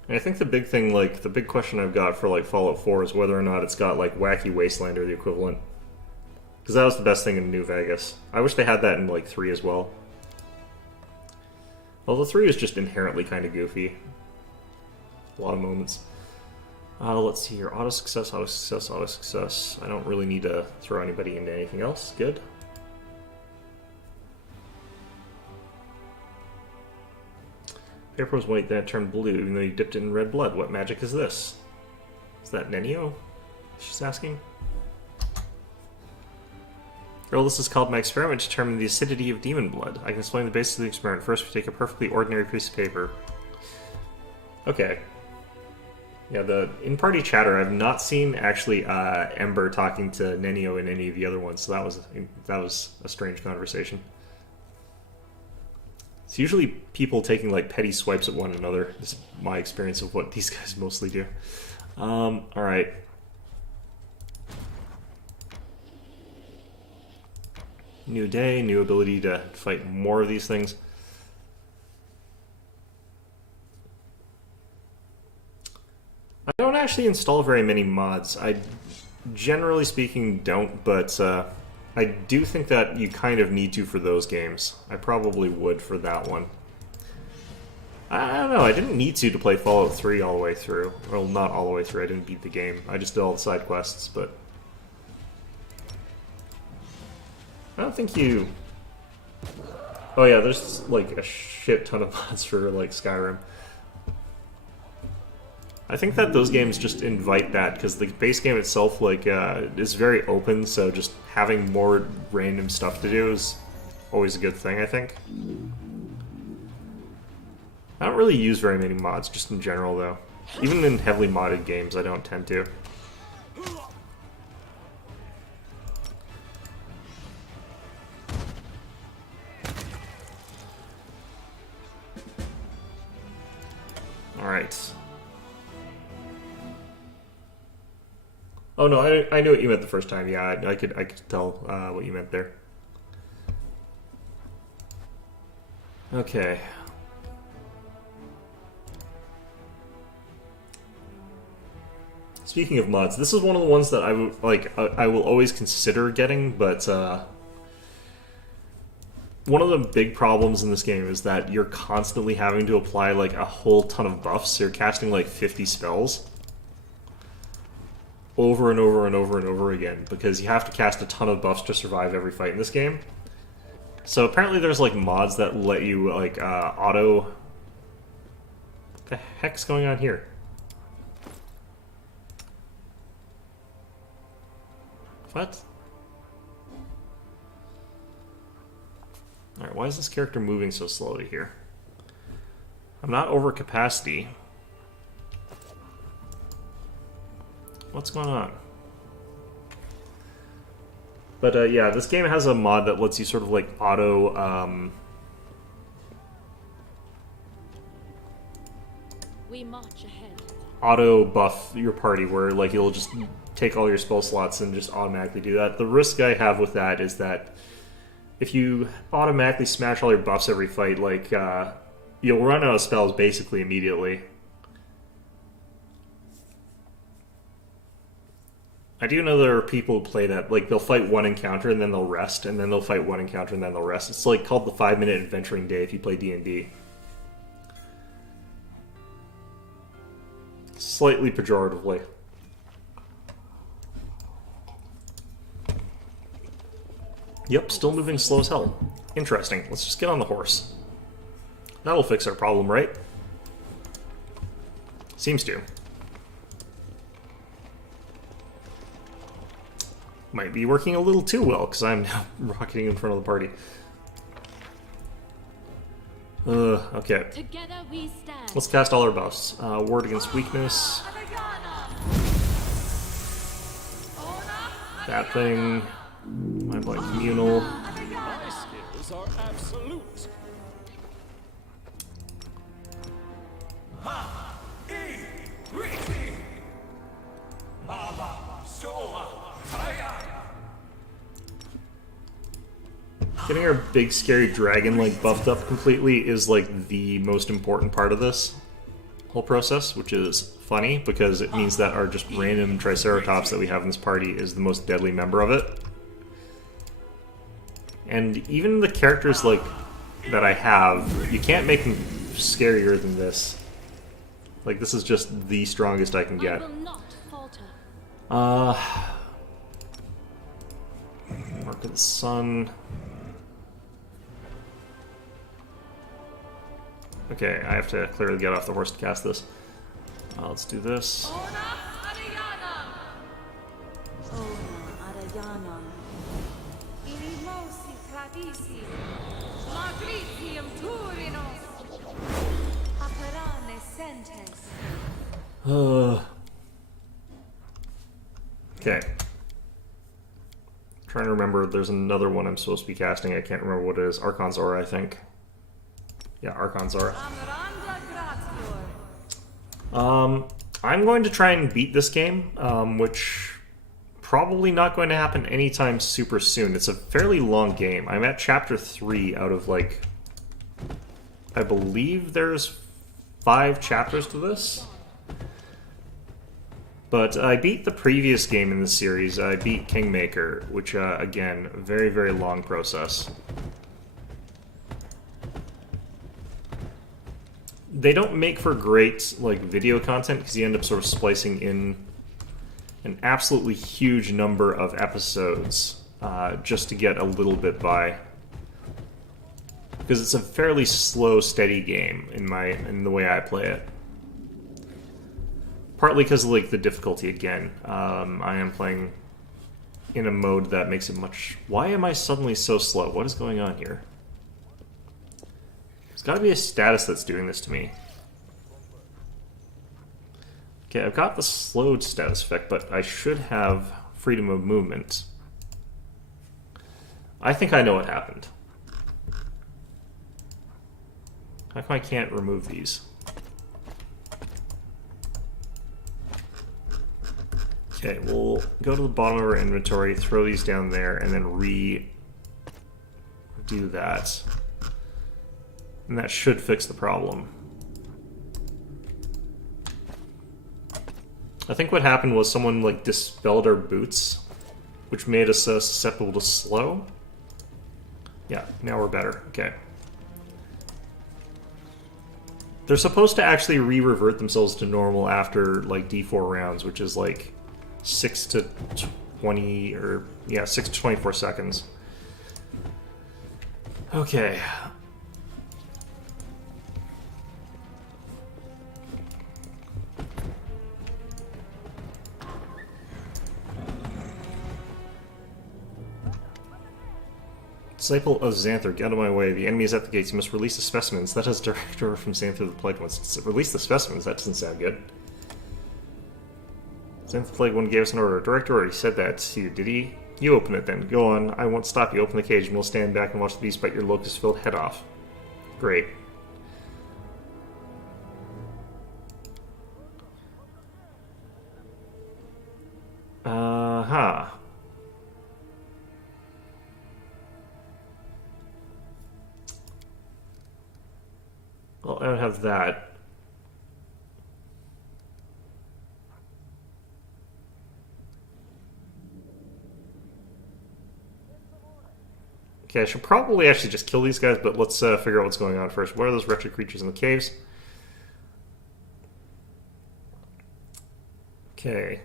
And I think the big thing, like, the big question I've got for, like, Fallout 4 is whether or not it's got, like, Wacky Wasteland or the equivalent. Because that was the best thing in New Vegas. I wish they had that in, like, 3 as well. Although 3 is just inherently kind of goofy. A lot of moments. Let's see here. Auto success, auto success, auto success. I don't really need to throw anybody into anything else. Good. Paper was white, then it turned blue, even though you dipped it in red blood. What magic is this? Is that Nenio? She's asking. Girl, this is called my experiment to determine the acidity of demon blood. I can explain the basis of the experiment. First, we take a perfectly ordinary piece of paper. Okay. Yeah, the in-party chatter, I've not seen actually Ember talking to Nenio in any of the other ones, so that was a strange conversation. It's usually people taking like petty swipes at one another. This is my experience of what these guys mostly do. Alright. New day, new ability to fight more of these things. I don't actually install very many mods. I, generally speaking, don't, but I do think that you kind of need to for those games. I probably would for that one. I don't know, I didn't need to play Fallout 3 all the way through. Well, not all the way through, I didn't beat the game. I just did all the side quests, but... I don't think you... Oh yeah, there's like a shit ton of mods for like Skyrim. I think that those games just invite that, because the base game itself like is very open, so just having more random stuff to do is always a good thing, I think. I don't really use very many mods, just in general though. Even in heavily modded games, I don't tend to. Alright. Oh no, I knew what you meant the first time. Yeah, I could tell what you meant there. Okay. Speaking of mods, this is one of the ones that I would like. I will always consider getting, but one of the big problems in this game is that you're constantly having to apply like a whole ton of buffs. So you're casting like 50 spells over and over and over and over again, because you have to cast a ton of buffs to survive every fight in this game. So apparently there's like mods that let you like auto... What the heck's going on here? What? Alright, why is this character moving so slowly here? I'm not over capacity. What's going on? But yeah, this game has a mod that lets you sort of like auto We march ahead. auto buff your party, where like you'll just take all your spell slots and just automatically do that. The risk I have with that is that if you automatically smash all your buffs every fight, like you'll run out of spells basically immediately. I do know there are people who play that, like they'll fight one encounter and then they'll rest, and then they'll fight one encounter and then they'll rest. It's like called the 5-minute adventuring day if you play D&D. Slightly pejoratively. Yep, still moving slow as hell. Interesting. Let's just get on the horse. That'll fix our problem, right? Seems to. Might be working a little too well, because I'm now rocketing in front of the party. Okay. Together we stand. Let's cast all our buffs. Ward against weakness. That thing. My blind communal. skills are absolute. Getting our big scary dragon like buffed up completely is like the most important part of this whole process, which is funny because it means that our just random Triceratops that we have in this party is the most deadly member of it. And even the characters like that I have, you can't make them scarier than this. Like, this is just the strongest I can get. Mark of the Sun. Okay, I have to clearly get off the horse to cast this. Let's do this. Okay. Trying to remember, there's another one I'm supposed to be casting. I can't remember what it is. Archon Zora, I think. Yeah, Archon Zora. I'm going to try and beat this game, which probably not going to happen anytime super soon. It's a fairly long game. I'm at chapter 3 out of, like, I believe there's 5 chapters to this. But I beat the previous game in the series. I beat Kingmaker, which, again, a very, very long process. They don't make for great, like, video content because you end up sort of splicing in an absolutely huge number of episodes just to get a little bit by. Because it's a fairly slow, steady game in the way I play it. Partly because of, like, the difficulty again. I am playing in a mode that makes it much... Why am I suddenly so slow? What is going on here? There's got to be a status that's doing this to me. Okay, I've got the slowed status effect, but I should have freedom of movement. I think I know what happened. How come I can't remove these? Okay, we'll go to the bottom of our inventory, throw these down there, and then redo that. And that should fix the problem. I think what happened was someone, like, dispelled our boots, which made us susceptible to slow. Yeah, now we're better. Okay. They're supposed to actually re-revert themselves to normal after, like, D4 rounds, which is, like, 6 to 20, or, yeah, 6 to 24 seconds. Okay. Disciple of Xanther, get out of my way. The enemy is at the gates. You must release the specimens. That has direct order from Xanther the Plague One. Release the specimens? That doesn't sound good. Xanther the Plague One gave us an order. Direct order. He said that to you, did he? You open it then. Go on. I won't stop you. Open the cage and we'll stand back and watch the beast bite your locust-filled head off. Great. Uh-huh. Well, I don't have that. Okay, I should probably actually just kill these guys, but let's figure out what's going on first. What are those wretched creatures in the caves? Okay.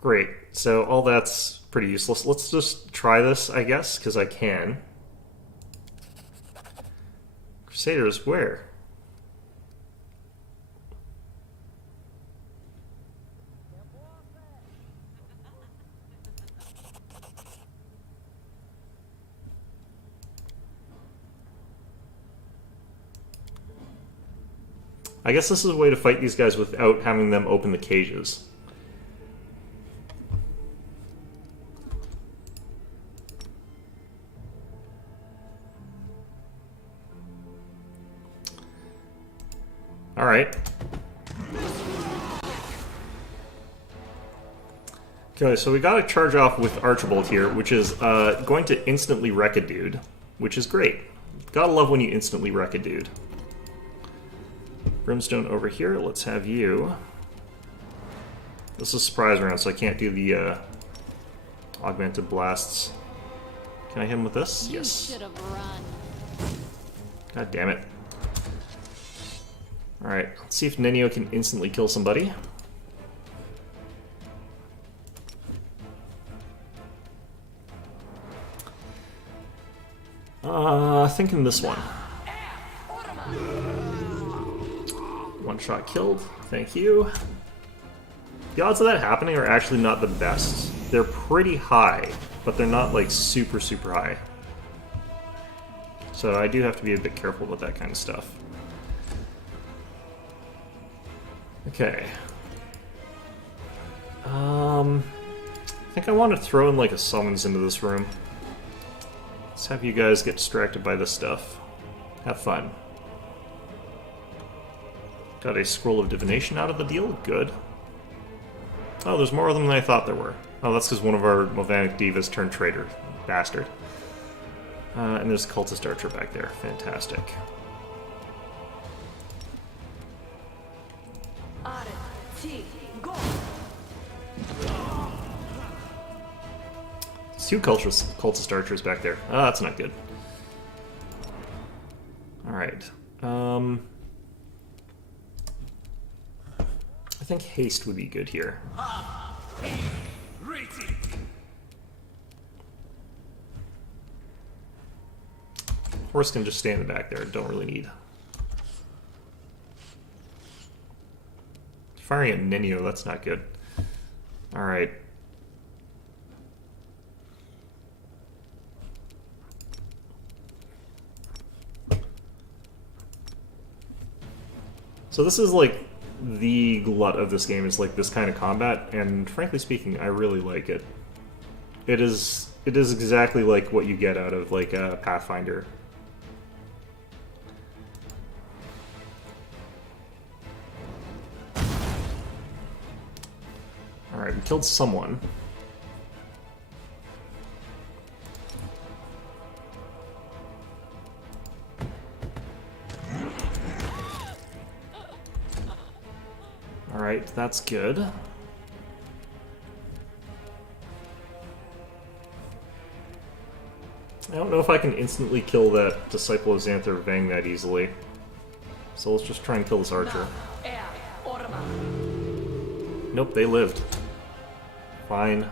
Great. So all that's pretty useless. Let's just try this, I guess, because I can. Crusaders, where? I guess this is a way to fight these guys without having them open the cages. Alright. Okay, so we gotta charge off with Archibald here, which is going to instantly wreck a dude, which is great. Gotta love when you instantly wreck a dude. Brimstone over here, let's have you. This is a surprise round, so I can't do the augmented blasts. Can I hit him with this? You Yes. should have run. God damn it. Alright, let's see if Nenio can instantly kill somebody. Thinking this one. One shot killed. Thank you. The odds of that happening are actually not the best. They're pretty high, but they're not like super, super high. So I do have to be a bit careful with that kind of stuff. Okay. I think I want to throw in like a summons into this room. Let's have you guys get distracted by this stuff. Have fun. Got a scroll of divination out of the deal. Good. Oh, there's more of them than I thought there were. Oh, that's because one of our Movantic Divas turned traitor. Bastard. And there's a cultist archer back there. Fantastic. Two cultist archers back there. Ah, that's not good. Alright. I think haste would be good here. Horse can just stay in the back there. Don't really need. Firing at Nenio, that's not good. Alright. So this is like the glut of this game, is like this kind of combat, and frankly speaking, I really like it. It is exactly like what you get out of like a Pathfinder. Alright, we killed someone. Alright, that's good. I don't know if I can instantly kill that Disciple of Xanther Vang that easily. So let's just try and kill this archer. Nope, they lived. Fine.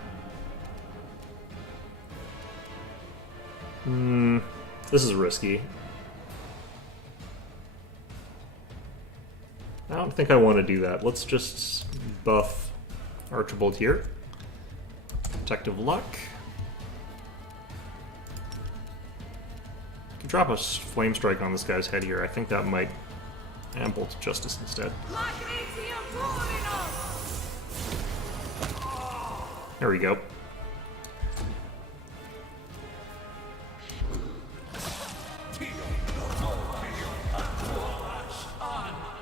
This is risky. I don't think I want to do that. Let's just buff Archibald here. Protective Luck. Can drop a Flame Strike on this guy's head here. I think that might... And Bolt of Justice instead. There we go.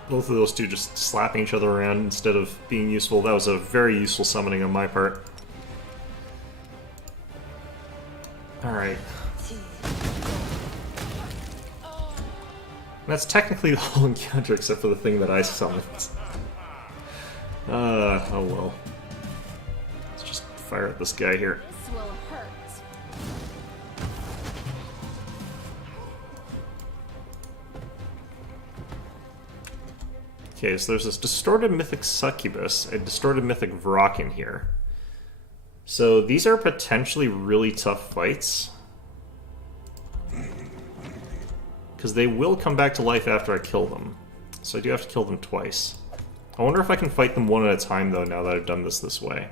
Both of those two just slapping each other around instead of being useful. That was a very useful summoning on my part. Alright. That's technically the whole encounter except for the thing that I summoned. Oh well. Let's just fire at this guy here. This will hurt. Okay, so there's this distorted mythic succubus, a distorted mythic Vrock in here. So these are potentially really tough fights. Because they will come back to life after I kill them. So I do have to kill them twice. I wonder if I can fight them one at a time, though, now that I've done this way.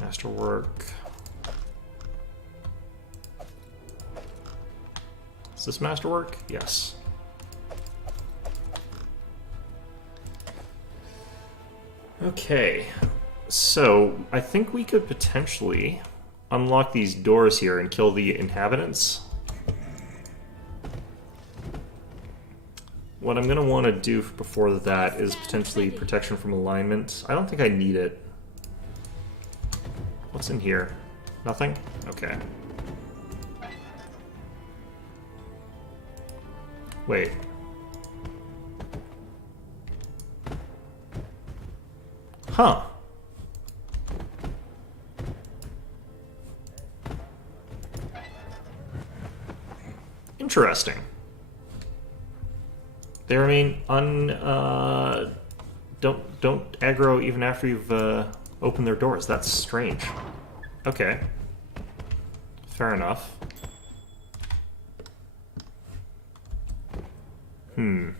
Masterwork. Is this masterwork? Yes. Okay, so I think we could potentially unlock these doors here and kill the inhabitants. What I'm going to want to do before that is potentially protection from alignment. I don't think I need it. What's in here? Nothing? Okay. Wait. Huh. Interesting. They remain don't aggro even after you've opened their doors. That's strange. Okay. Fair enough. I'll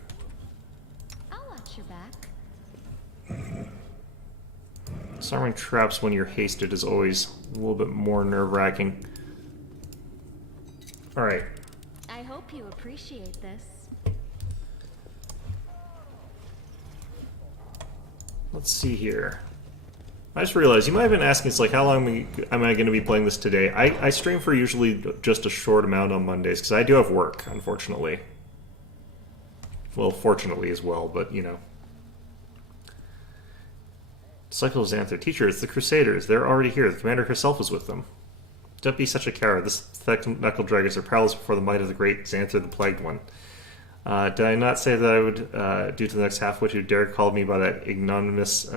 watch your back. Disarming traps when you're hasted is always a little bit more nerve-wracking. Alright. I hope you appreciate this. Let's see here. I just realized, you might have been asking, it's like, how long am I going to be playing this today? I stream for usually just a short amount on Mondays, because I do have work, unfortunately. Well, fortunately as well, but, you know. Disciple of Xanther. Teacher, it's the Crusaders. They're already here. The commander herself is with them. Don't be such a coward. This pathetic knuckle draggers are powerless before the might of the great Xanther, the Plagued One. Did I not say that I would do to the next half-wit who dared call me by that ignominious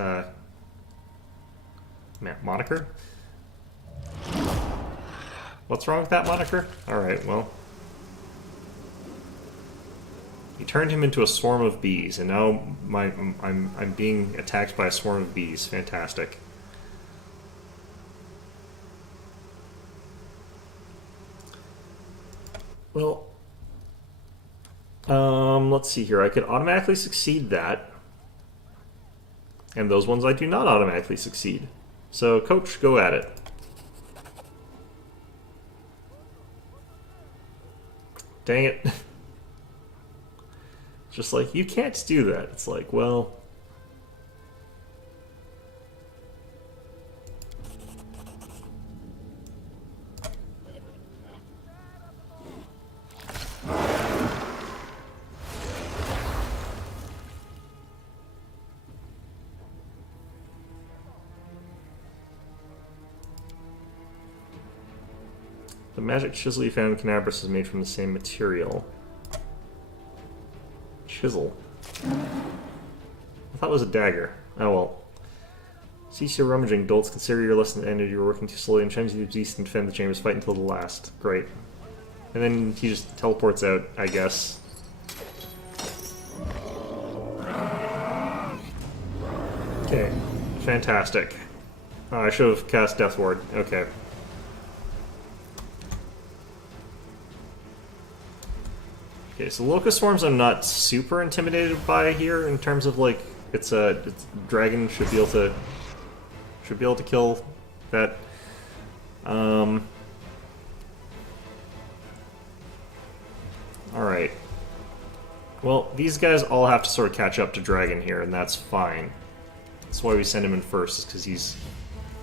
moniker? What's wrong with that moniker? Alright, well. He turned him into a swarm of bees, and now I'm being attacked by a swarm of bees. Fantastic. Well, let's see here. I could automatically succeed that. And those ones I do not automatically succeed. So, coach, go at it. Dang it. Just like, you can't do that. It's like, well... The magic chisel you found in Canabras is made from the same material. Chisel. I thought it was a dagger. Oh well. Cease your rummaging, dolts. Consider your lesson ended. You were working too slowly and challenge the beast and defend the chambers. Fight until the last. Great. And then he just teleports out, I guess. Okay. Fantastic. Oh, I should have cast Death Ward. Okay. Okay, so Locust Swarms I'm not super intimidated by here in terms of like it's dragon should be able to kill that. Alright. Well, these guys all have to sort of catch up to Dragon here, and that's fine. That's why we send him in first, is because he's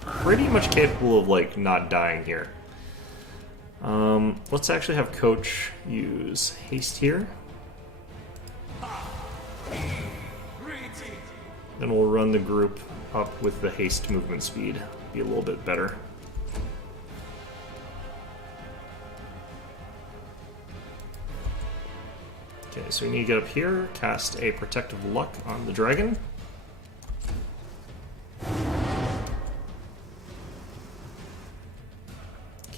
pretty much capable of like not dying here. Let's actually have Coach use haste here. Then we'll run the group up with the haste movement speed. Be a little bit better. Okay, so we need to get up here, cast a Protective Luck on the dragon.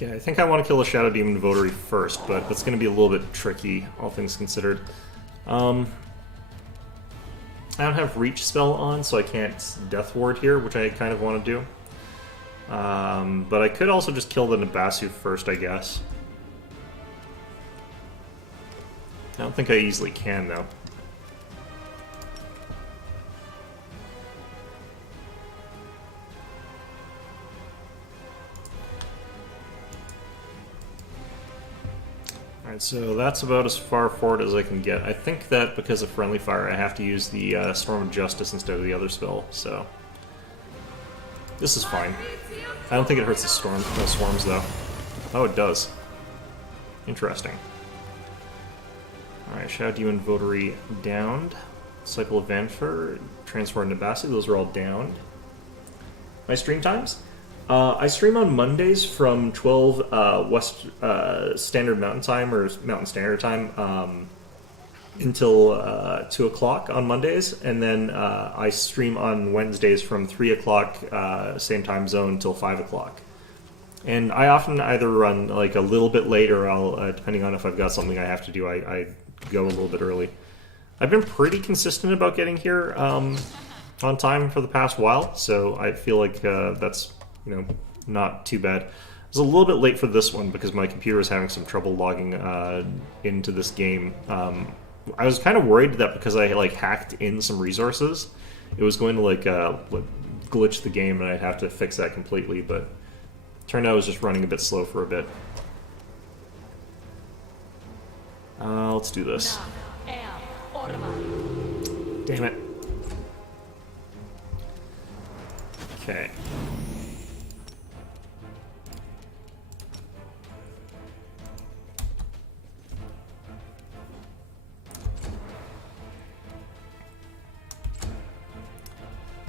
Okay, I think I want to kill the Shadow Demon Votary first, but that's going to be a little bit tricky, all things considered. I don't have Reach spell on, so I can't Death Ward here, which I kind of want to do. But I could also just kill the Nabasu first, I guess. I don't think I easily can, though. Alright, Alright, so that's about as far forward as I can get. I think that because of friendly fire, I have to use the Storm of Justice instead of the other spell, so... This is fine. I don't think it hurts the swarms, though. Oh, it does. Interesting. Alright, Shadow Demon Votary downed. Cycle of Vanfer, Transform Nabasi, those are all downed. My stream times? I stream on Mondays from 12 West Standard Mountain Time, or Mountain Standard Time, until 2 o'clock on Mondays, and then I stream on Wednesdays from 3 o'clock, same time zone, until 5 o'clock. And I often either run like a little bit late, or I'll, depending on if I've got something I have to do, I go a little bit early. I've been pretty consistent about getting here on time for the past while, so I feel like that's, you know, not too bad. I was a little bit late for this one because my computer was having some trouble logging into this game. I was kind of worried that because I like hacked in some resources, it was going to like glitch the game, and I'd have to fix that completely, but it turned out it was just running a bit slow for a bit. Let's do this. Damn it. Okay.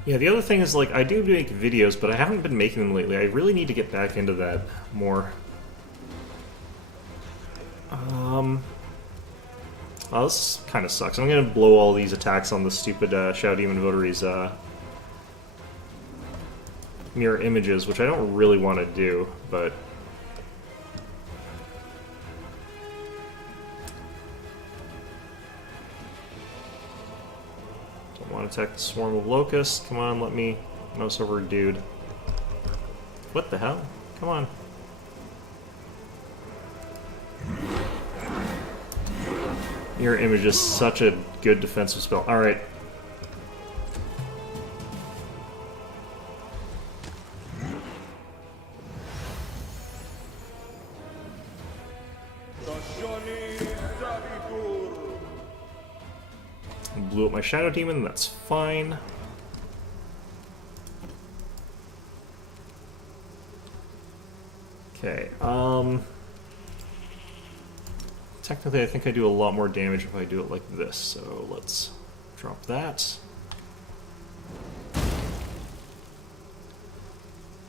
Yeah, the other thing is, like, I do make videos, but I haven't been making them lately. I really need to get back into that more. Oh, this kind of sucks. I'm gonna blow all these attacks on the stupid Shadow Demon Votary's mirror images, which I don't really want to do, but... Don't want to attack the Swarm of Locusts. Come on, let me mouse over a dude. What the hell? Come on. Mirror image is such a good defensive spell. Alright. Blew up my Shadow Demon, that's fine. Okay, technically I think I do a lot more damage if I do it like this, so let's drop that.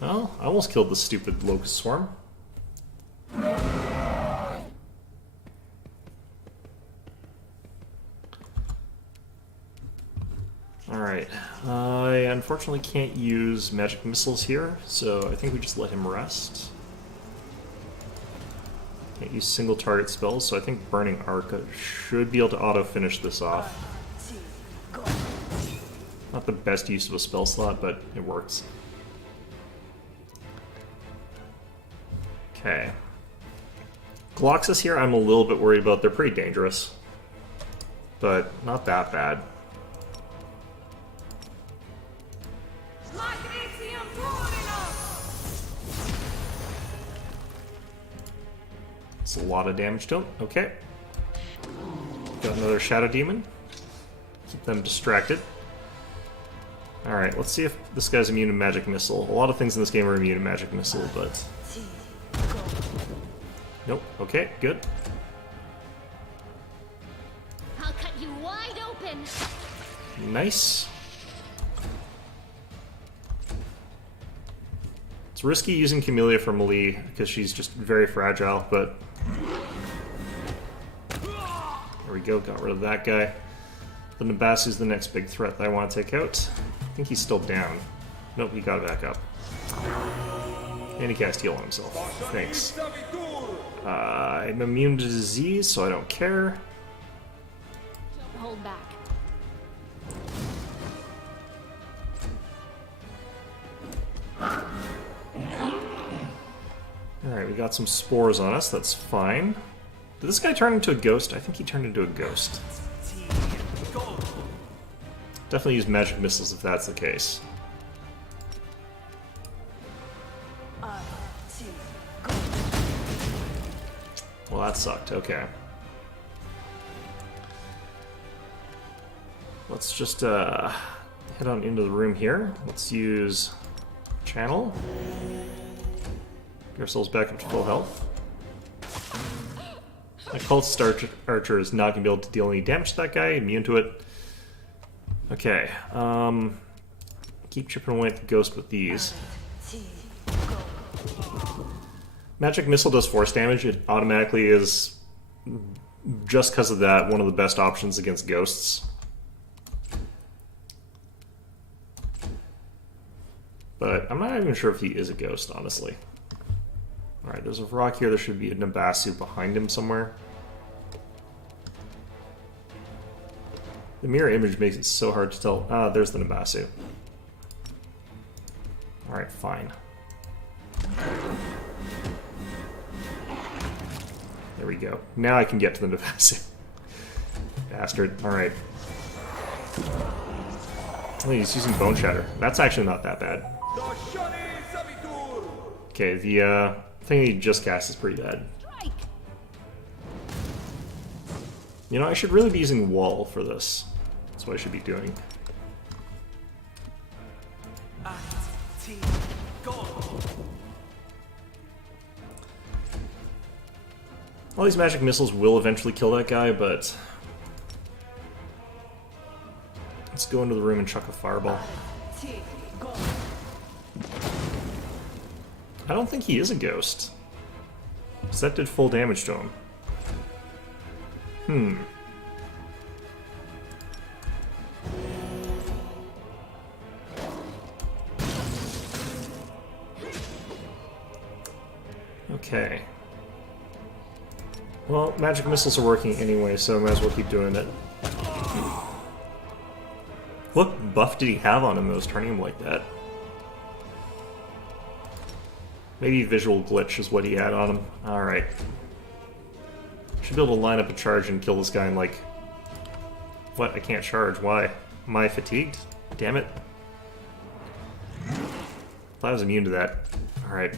Well, I almost killed the stupid Locust Swarm. Alright, I unfortunately can't use magic missiles here, so I think we just let him rest. Can't use single target spells, so I think Burning Arc should be able to auto-finish this off. Not the best use of a spell slot, but it works. Okay. Gloxus here I'm a little bit worried about. They're pretty dangerous, but not that bad. It's a lot of damage to him. Okay. Got another Shadow Demon. Keep them distracted. Alright, let's see if this guy's immune to Magic Missile. A lot of things in this game are immune to Magic Missile, but... Nope. Okay, good. I'll cut you wide open. Nice. It's risky using Camellia for melee because she's just very fragile, but... There we go, got rid of that guy. The Nabasu's the next big threat that I want to take out. I think he's still down. Nope, he got back up. And he cast heal on himself. Thanks. I'm immune to disease, so I don't care. Don't hold back. Alright, we got some spores on us, that's fine. Did this guy turn into a ghost? I think he turned into a ghost. Definitely use magic missiles if that's the case. Well, that sucked. Okay. Let's just head on into the room here. Let's use channel. Get ourselves back up to full health. My cultist archer is not going to be able to deal any damage to that guy. Immune to it. Okay. Keep chipping away at the ghost with these. Magic missile does force damage. It automatically is, just because of that, one of the best options against ghosts. But I'm not even sure if he is a ghost, honestly. Alright, there's a rock here. There should be a Nabasu behind him somewhere. The mirror image makes it so hard to tell. Ah, there's the Nabasu. Alright, fine. There we go. Now I can get to the Nabasu. Bastard. Alright. Oh, he's using Bone Shatter. That's actually not that bad. Okay, the thing he just cast is pretty bad. You know, I should really be using Wall for this. That's what I should be doing. All these magic missiles will eventually kill that guy, but let's go into the room and chuck a fireball. I don't think he is a ghost, because that did full damage to him. Okay. Well, magic missiles are working anyway, so I might as well keep doing it. What buff did he have on him that was turning him like that? Maybe visual glitch is what he had on him. Alright. Should be able to line up a charge and kill this guy in like... What? I can't charge. Why? Am I fatigued? Damn it. Thought I was immune to that. Alright.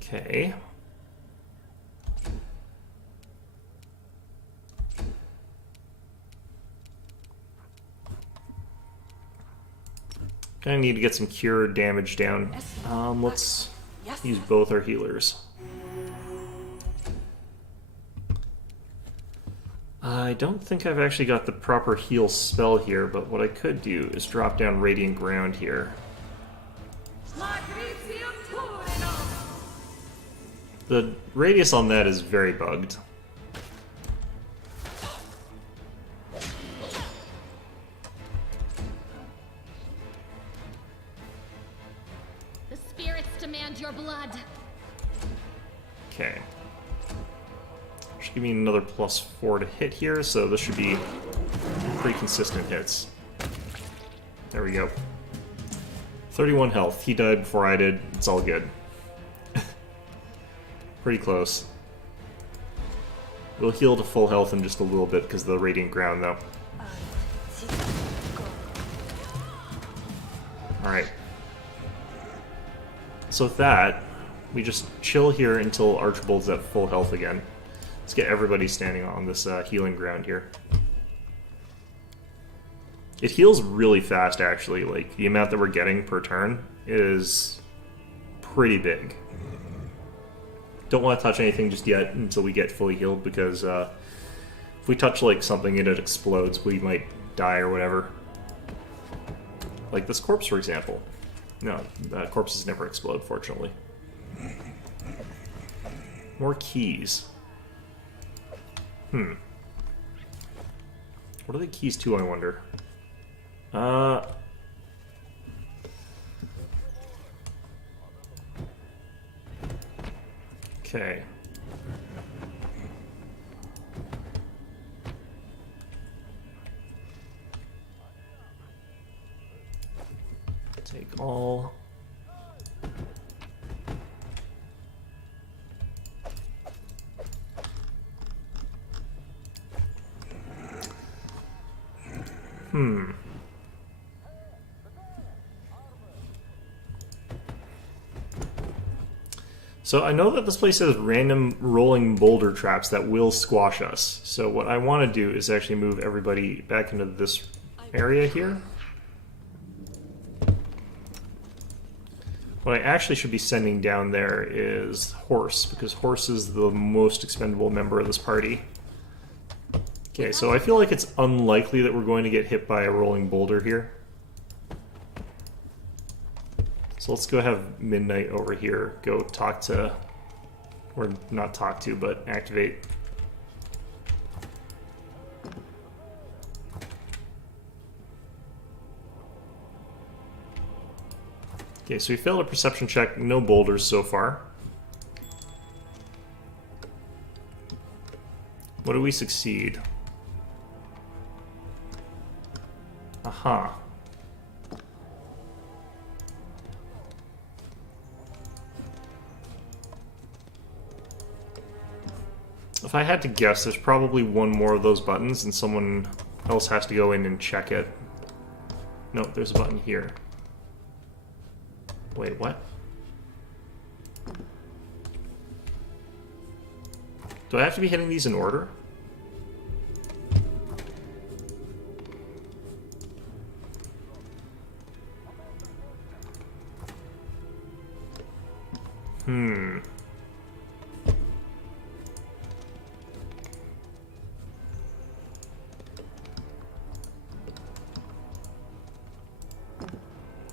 Okay. Gonna need to get some cure damage down. Let's use both our healers. I don't think I've actually got the proper heal spell here, but what I could do is drop down Radiant Ground here. The radius on that is very bugged. The spirits demand your blood. Okay. Should give me another +4 to hit here, so this should be pretty consistent hits. There we go. 31 health. He died before I did. It's all good. Pretty close. We'll heal to full health in just a little bit because of the Radiant Ground, though. Alright. So with that, we just chill here until Archibald's at full health again. Let's get everybody standing on this healing ground here. It heals really fast, actually. Like, the amount that we're getting per turn is pretty big. Don't want to touch anything just yet until we get fully healed, because if we touch like something and it explodes, we might die or whatever. Like this corpse, for example. No, corpses never explode, fortunately. More keys. What are the keys to, I wonder? Okay. Take all. So I know that this place has random rolling boulder traps that will squash us. So what I want to do is actually move everybody back into this area here. What I actually should be sending down there is Horse, because Horse is the most expendable member of this party. Okay, so I feel like it's unlikely that we're going to get hit by a rolling boulder here. So let's go have Midnight over here go talk to, or not talk to, but activate. Okay, so we failed a perception check, no boulders so far. What do we succeed? Aha. If I had to guess, there's probably one more of those buttons and someone else has to go in and check it. No, there's a button here. Wait, what? Do I have to be hitting these in order?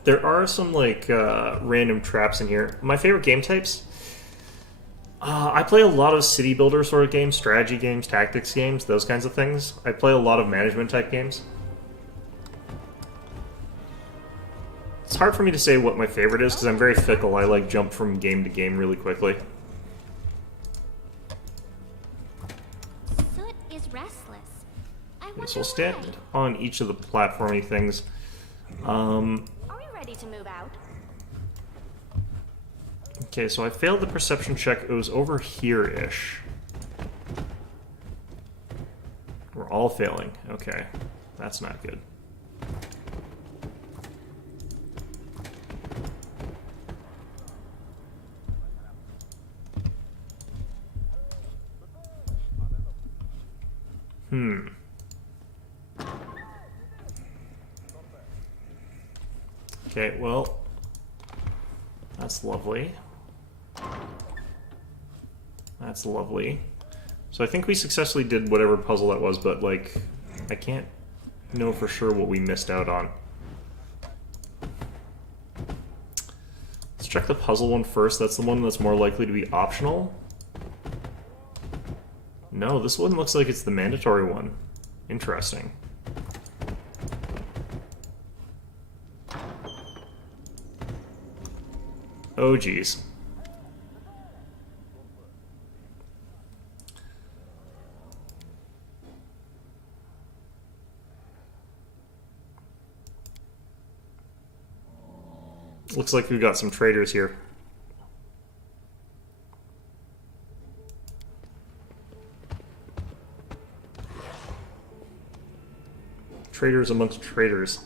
There are some, like, random traps in here. My favorite game types? I play a lot of city builder sort of games, strategy games, tactics games, those kinds of things. I play a lot of management type games. It's hard for me to say what my favorite is, because I'm very fickle. I, like, jump from game to game really quickly. Soot is restless. I wonder So we'll stand why. on each of the platformy things. Are we ready to move out? Okay, so I failed the perception check. It was over here-ish. We're all failing. Okay, that's not good. Okay, well, that's lovely. That's lovely. So I think we successfully did whatever puzzle that was, but, like, I can't know for sure what we missed out on. Let's check the puzzle one first. That's the one that's more likely to be optional. No, this one looks like it's the mandatory one. Interesting. Oh, geez. Looks like we've got some traders here. Traders amongst traders.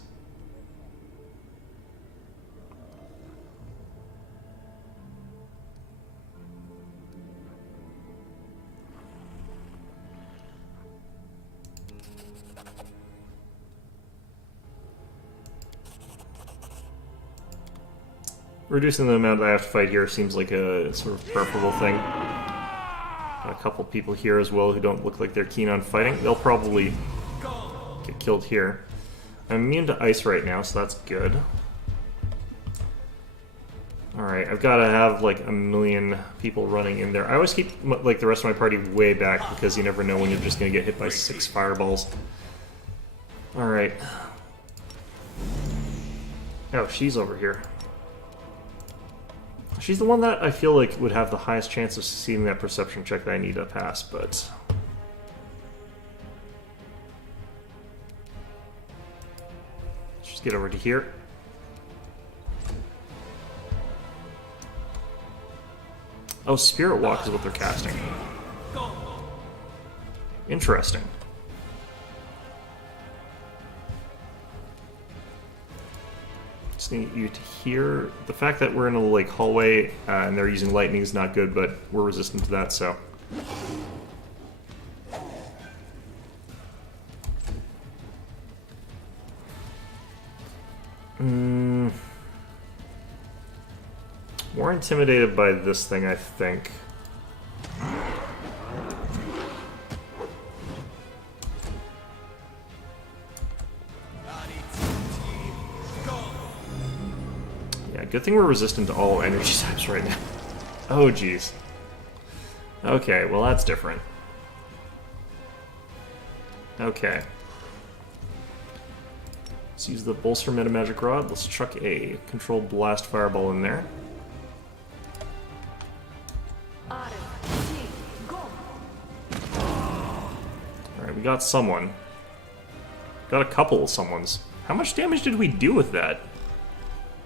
Reducing the amount I have to fight here seems like a sort of preferable thing. Got a couple people here as well who don't look like they're keen on fighting. They'll probably get killed here. I'm immune to ice right now, so that's good. Alright, I've got to have like a million people running in there. I always keep like the rest of my party way back because you never know when you're just going to get hit by 6 fireballs. Alright. Oh, she's over here. She's the one that I feel like would have the highest chance of succeeding that perception check that I need to pass, but... Let's just get over to here. Oh, Spirit Walk is what they're casting. Interesting. Just gonna get you to here. The fact that we're in a like hallway and they're using lightning is not good, but we're resistant to that, so. More intimidated by this thing, I think. Yeah, good thing we're resistant to all energy types right now. Oh, jeez. Okay, well that's different. Okay. Let's use the bolster meta magic rod. Let's chuck a controlled blast fireball in there. Alright, we got someone. Got a couple of someones. How much damage did we do with that?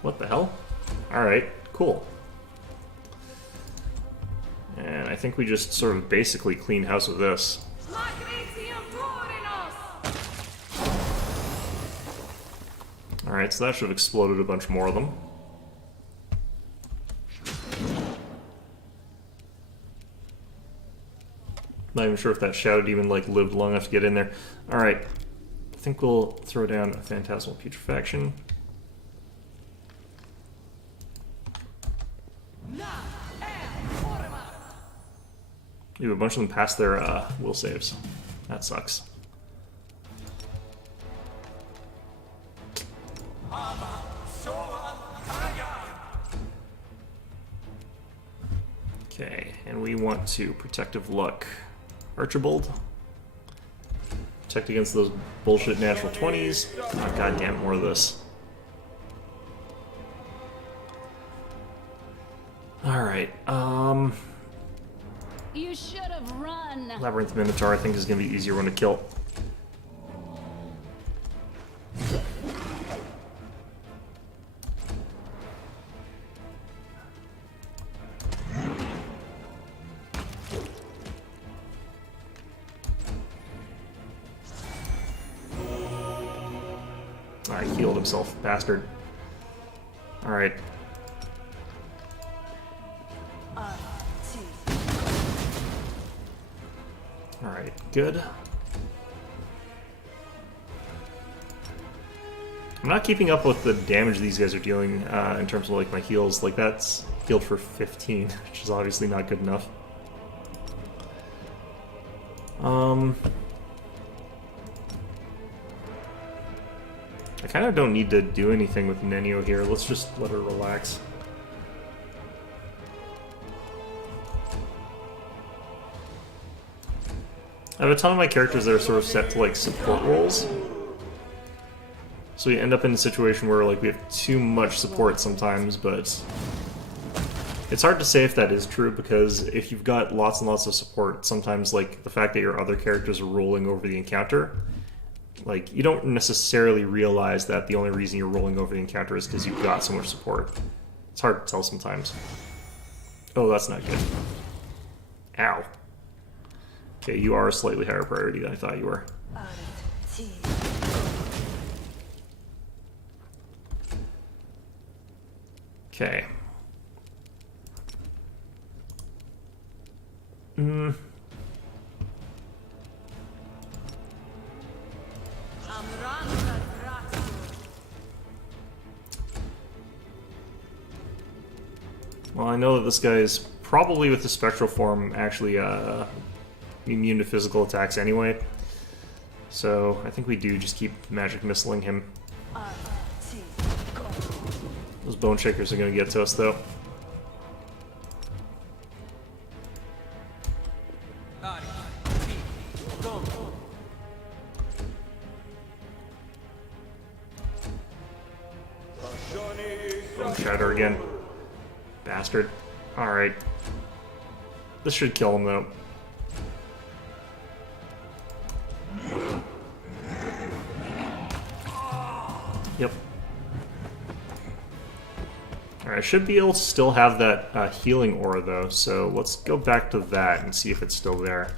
What the hell? Alright, cool. And I think we just sort of basically clean house with this. Alright, so that should have exploded a bunch more of them. Not even sure if that Shadow Demon like lived long enough to get in there. Alright, I think we'll throw down a Phantasmal Putrefaction. Ooh, a bunch of them passed their will saves. That sucks. Okay, and we want to Protective Luck. Archibald. Protect against those bullshit natural 20s. Oh, goddamn, more of this. Alright, You should have run. Labyrinth Minotaur I think is going to be the easier one to kill. Alright, healed himself, bastard. Alright. Alright, good. I'm not keeping up with the damage these guys are dealing in terms of like my heals. Like that's healed for 15, which is obviously not good enough. I kind of don't need to do anything with Nenio here. Let's just let her relax. I have a ton of my characters that are sort of set to like support roles. So we end up in a situation where like we have too much support sometimes, but it's hard to say if that is true because if you've got lots and lots of support, sometimes like the fact that your other characters are rolling over the encounter, like you don't necessarily realize that the only reason you're rolling over the encounter is because you've got so much support. It's hard to tell sometimes. Oh, that's not good. Ow. Okay, you are a slightly higher priority than I thought you were. Okay. Well, I know that this guy is probably with the spectral form actually immune to physical attacks anyway. So I think we do just keep magic missiling him. Those bone shakers are going to get to us though. Bone shatter again. Bastard. Alright. This should kill him though. Yep. Alright, I should be able to still have that healing aura though, so let's go back to that and see if it's still there.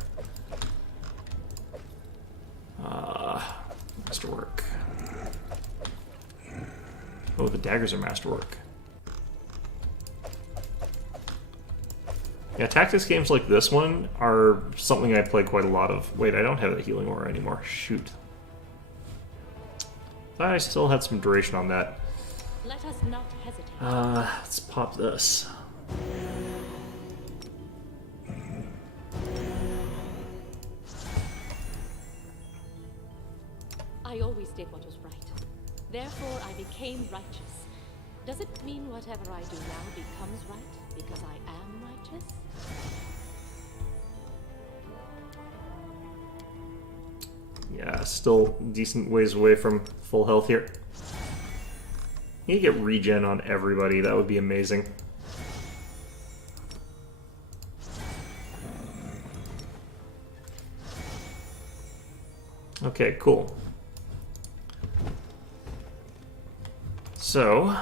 Must work. Oh, the daggers are masterwork. Yeah, tactics games like this one are something I play quite a lot of. Wait, I don't have the healing aura anymore. Shoot. Thought I still had some duration on that. Let us not hesitate. Let's pop this. I always did what was right. Therefore, I became righteous. Does it mean whatever I do now becomes right because I am righteous? Yeah, still decent ways away from full health here. You get regen on everybody, that would be amazing. Okay, cool. So,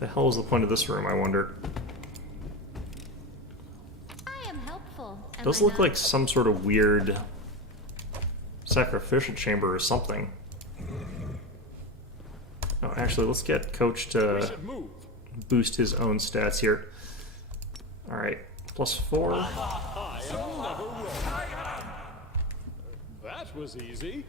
the hell is the point of this room, I wonder? I am helpful. It does look like some sort of weird sacrificial chamber or something. Oh, actually, let's get Coach to boost his own stats here. Alright, +4. I am never wrong. That was easy.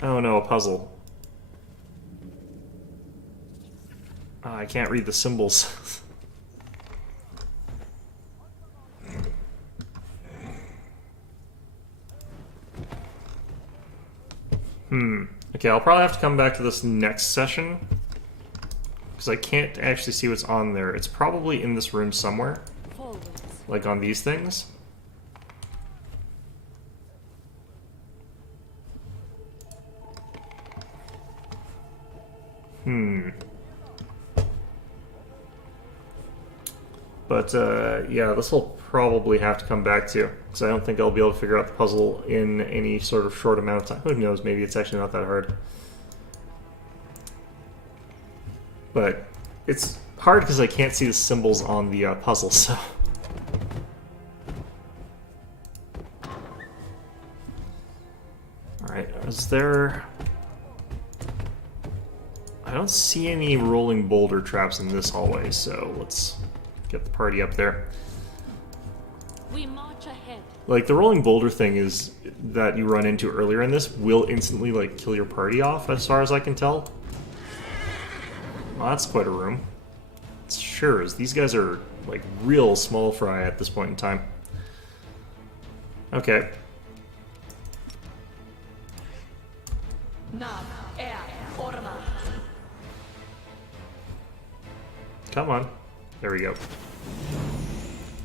Oh no, a puzzle. I can't read the symbols. Okay, I'll probably have to come back to this next session, because I can't actually see what's on there. It's probably in this room somewhere, Forwards. like on these things. But, yeah, this will probably have to come back to, because I don't think I'll be able to figure out the puzzle in any sort of short amount of time. Who knows, maybe it's actually not that hard. But it's hard because I can't see the symbols on the puzzle, so... Alright, is there... I don't see any rolling boulder traps in this hallway, so let's get the party up there. We march ahead. Like, the rolling boulder thing is that you run into earlier in this will instantly, like, kill your party off, as far as I can tell. Well, that's quite a room. Sure, these guys are, like, real small fry at this point in time. Okay. Come on. There we go.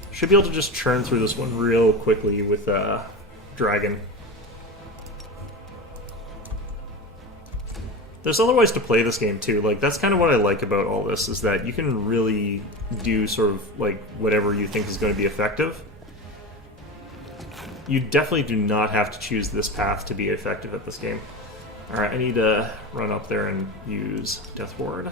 Should be able to just churn through this one real quickly with Dragon. There's other ways to play this game too. Like, that's kind of what I like about all this, is that you can really do sort of like whatever you think is going to be effective. You definitely do not have to choose this path to be effective at this game. Alright, I need to run up there and use Death Ward.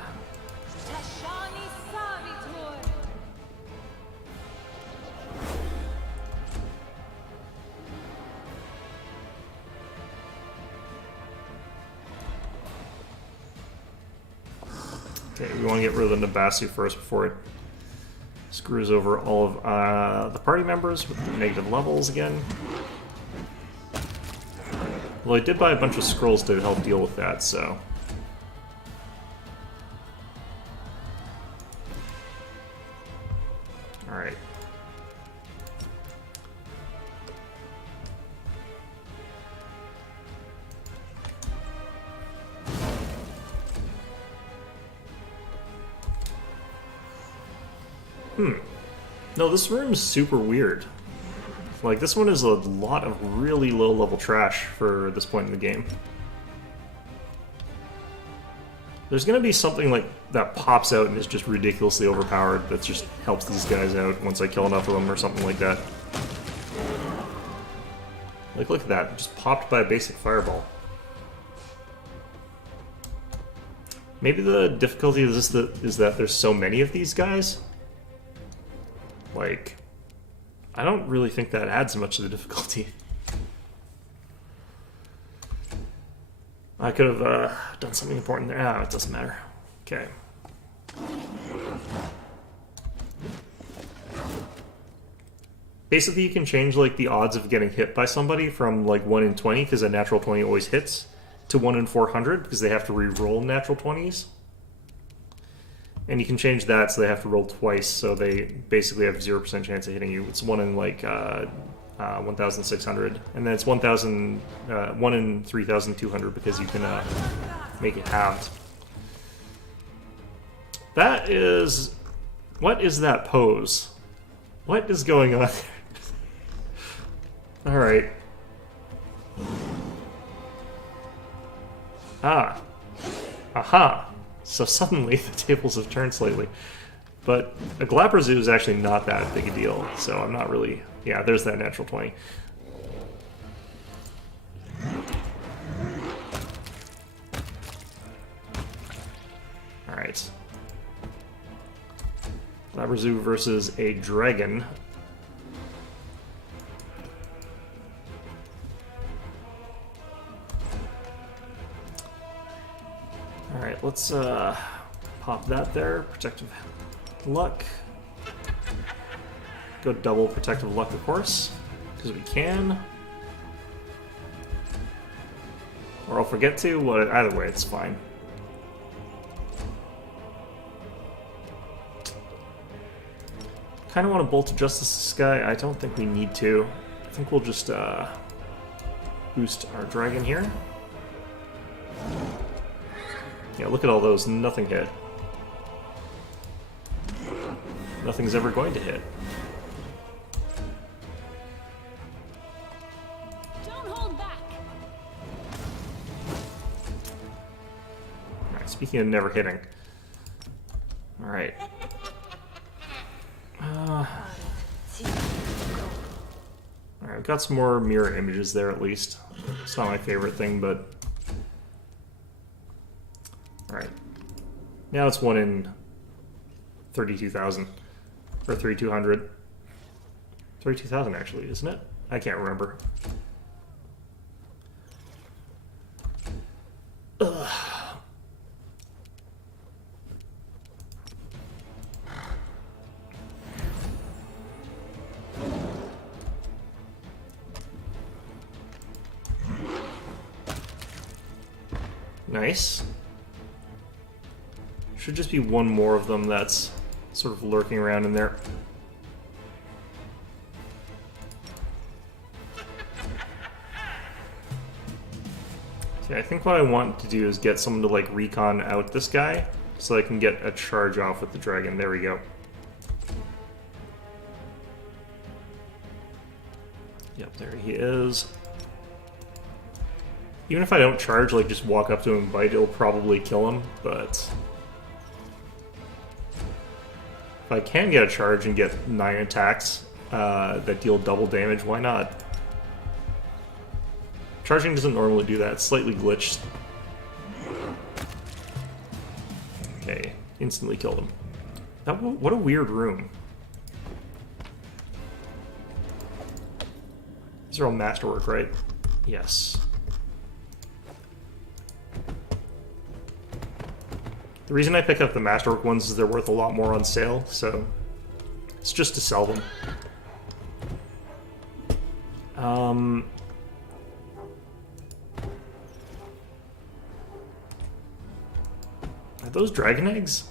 Okay, we want to get rid of the Nabasu first before it screws over all of the party members with the negative levels again. Well, I did buy a bunch of scrolls to help deal with that, so... Alright. No, this room's super weird. Like, this one is a lot of really low-level trash for this point in the game. There's gonna be something like that pops out and is just ridiculously overpowered that just helps these guys out once I kill enough of them or something like that. Like, look at that. Just popped by a basic fireball. Maybe the difficulty is that there's so many of these guys. Like, I don't really think that adds much to the difficulty. I could have done something important there. Ah, it doesn't matter. Okay. Basically, you can change like the odds of getting hit by somebody from like 1 in 20, because a natural 20 always hits, to 1 in 400, because they have to re-roll natural 20s. And you can change that so they have to roll twice, so they basically have 0% chance of hitting you. It's 1 in like 1,600, and then it's 1 in 3,200 because you can make it halved. That is... What is that pose? What is going on there? Alright. Ah. Aha. So suddenly the tables have turned slightly. But a Glapper Zoo is actually not that big a deal, so I'm not really... Yeah, there's that natural 20. Alright. Glapper Zoo versus a dragon. Alright, let's pop that there. Protective luck. Go double protective luck, of course, because we can. Or I'll forget to. Either way, it's fine. Kind of want to Bolt of Justice this guy. I don't think we need to. I think we'll just boost our dragon here. Yeah, look at all those. Nothing hit. Nothing's ever going to hit. Don't hold back. Alright, speaking of never hitting. Alright. Alright, we've got some more mirror images there at least. It's not my favorite thing, but... Alright. Now it's 1 in 32,000. Or 3,200. 32,000 actually, isn't it? I can't remember. Ugh. Nice. Should just be one more of them that's sort of lurking around in there. Okay, I think what I want to do is get someone to like recon out this guy so I can get a charge off with the dragon. There we go. Yep, there he is. Even if I don't charge, like just walk up to him and bite, it'll probably kill him, but... If I can get a charge and get 9 attacks that deal double damage, why not? Charging doesn't normally do that, it's slightly glitched. Okay, instantly killed him. What a weird room. These are all masterwork, right? Yes. The reason I pick up the masterwork ones is they're worth a lot more on sale, so it's just to sell them. Are those dragon eggs?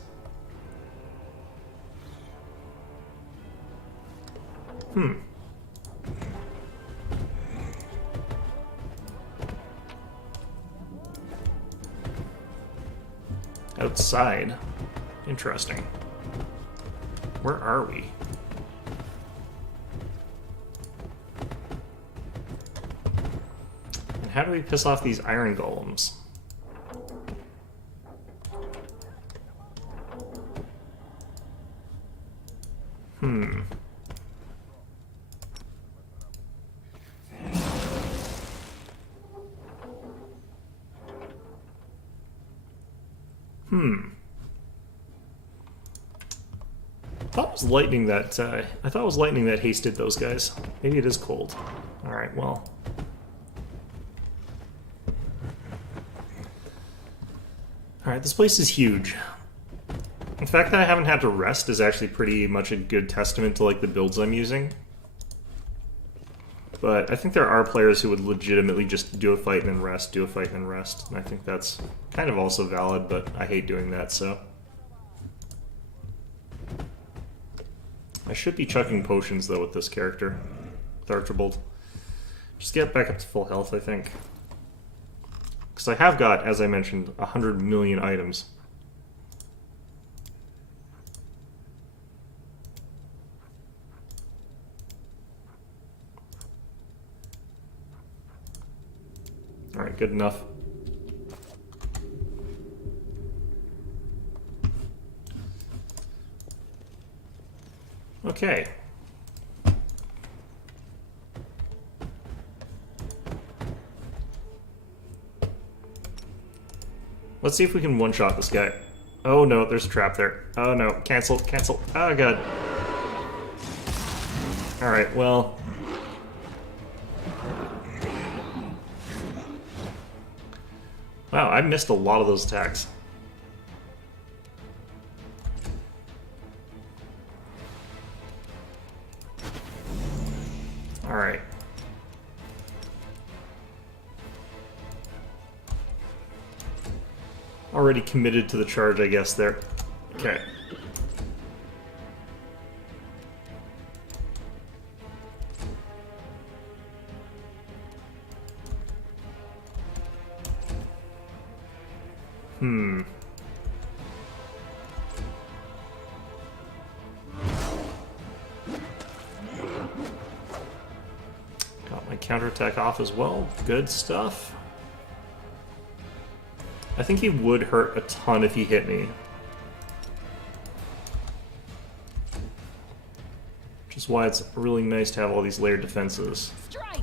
Outside. Interesting. Where are we? And how do we piss off these iron golems? I thought it was lightning that hasted those guys. Maybe it is cold. All right, well. All right, this place is huge. The fact that I haven't had to rest is actually pretty much a good testament to like the builds I'm using. But I think there are players who would legitimately just do a fight and then rest, do a fight and then rest. And I think that's kind of also valid, but I hate doing that, so. I should be chucking potions, though, with this character. With Archibald. Just get back up to full health, I think. Because I have got, as I mentioned, 100 million items. Alright, good enough. Okay. Let's see if we can one-shot this guy. Oh no, there's a trap there. Oh no, cancel, cancel. Oh god. Alright, well. Wow, I missed a lot of those attacks. Alright. Already committed to the charge, I guess, there. Okay. Got my counterattack off as well. Good stuff. I think he would hurt a ton if he hit me. Which is why it's really nice to have all these layered defenses. Strike!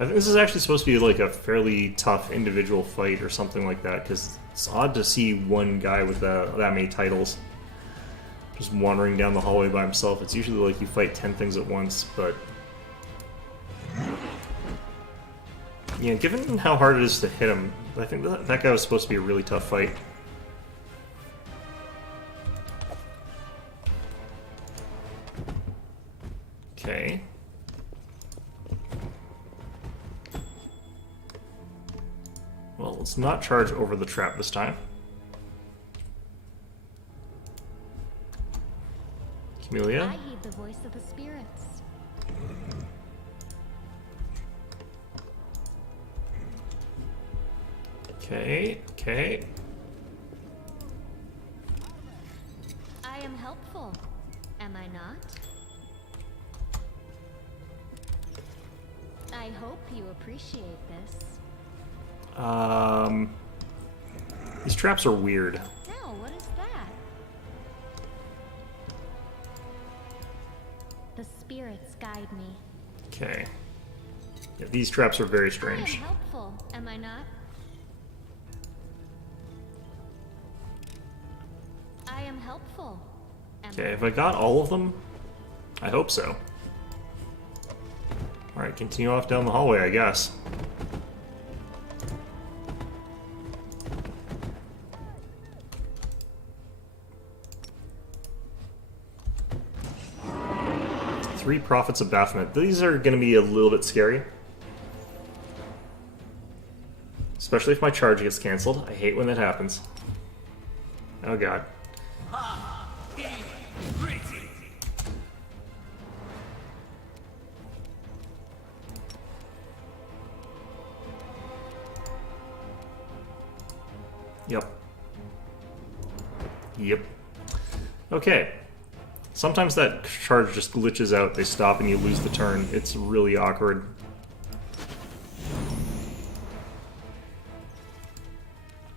I think this is actually supposed to be like a fairly tough individual fight or something like that, because it's odd to see one guy with that many titles just wandering down the hallway by himself. It's usually like you fight 10 things at once, but... yeah, given how hard it is to hit him, I think that guy was supposed to be a really tough fight. Okay. Well, let's not charge over the trap this time. Camellia? I heed the voice of the spirits. Okay, okay. I am helpful, am I not? I hope you appreciate this. These traps are weird. Now, what is that? The spirits guide me. Okay. Yeah, these traps are very I am strange. helpful, am I not? I am helpful. Okay, have I got all of them? I hope so. Alright, continue off down the hallway, I guess. Three Prophets of Baphomet. These are going to be a little bit scary. Especially if my charge gets cancelled. I hate when that happens. Oh god. Yep. Yep. Okay. Sometimes that charge just glitches out, they stop and you lose the turn. It's really awkward.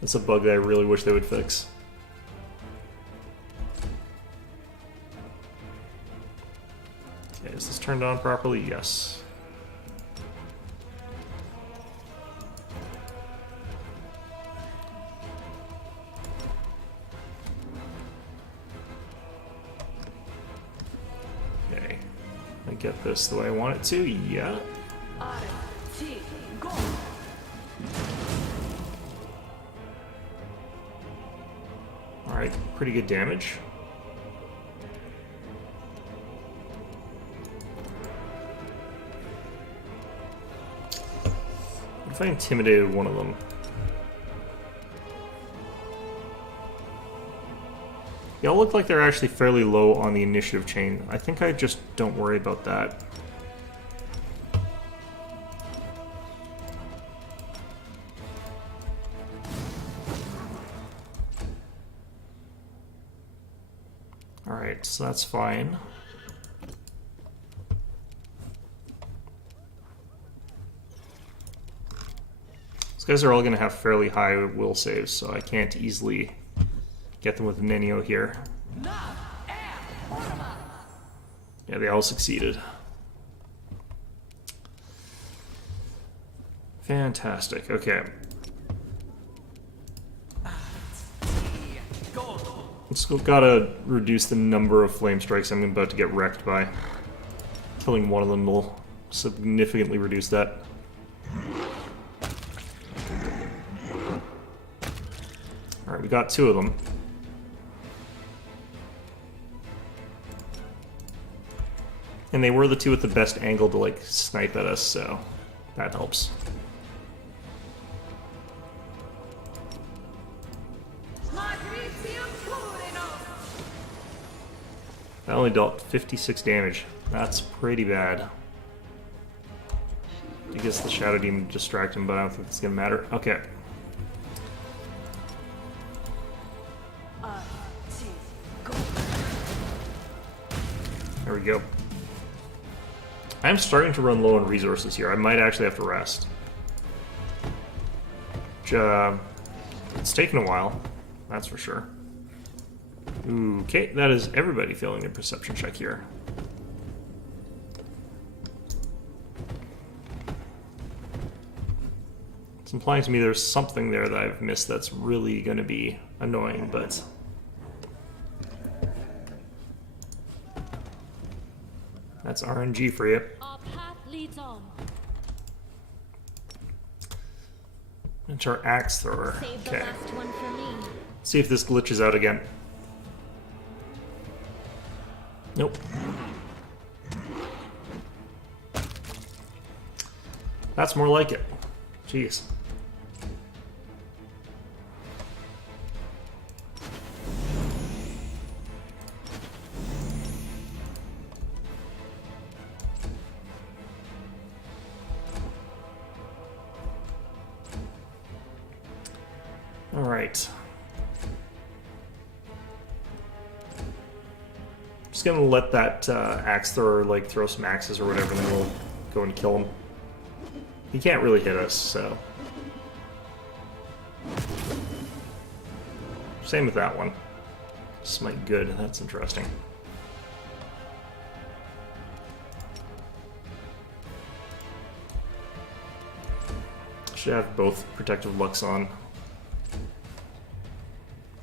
It's a bug that I really wish they would fix. Okay, is this turned on properly? Yes. I get this the way I want it to. Yeah. Alright, pretty good damage. What if I intimidated one of them? They all look like they're actually fairly low on the initiative chain. I think I just don't worry about that. Alright, so that's fine. These guys are all going to have fairly high will saves, so I can't easily get them with Nenio here. Yeah, they all succeeded. Fantastic, okay. Still gotta reduce the number of flame strikes I'm about to get wrecked by. Killing one of them will significantly reduce that. Alright, we got two of them. And they were the two with the best angle to, like, snipe at us, so that helps. I only dealt 56 damage. That's pretty bad. I guess the Shadow Demon distract him, but I don't think it's gonna matter. Okay. There we go. I'm starting to run low on resources here. I might actually have to rest. Which, it's taken a while, that's for sure. Okay, that is everybody failing their perception check here. It's implying to me there's something there that I've missed that's really going to be annoying, but... that's RNG for you. Our path leads on. It's our axe thrower. Save the Okay. last one for me. See if this glitches out again. Nope. That's more like it. Jeez. All right. Just gonna let that axe thrower like throw some axes or whatever, and then we'll go and kill him. He can't really hit us, so. Same with that one. Smite good, that's interesting. Should have both protective lux on.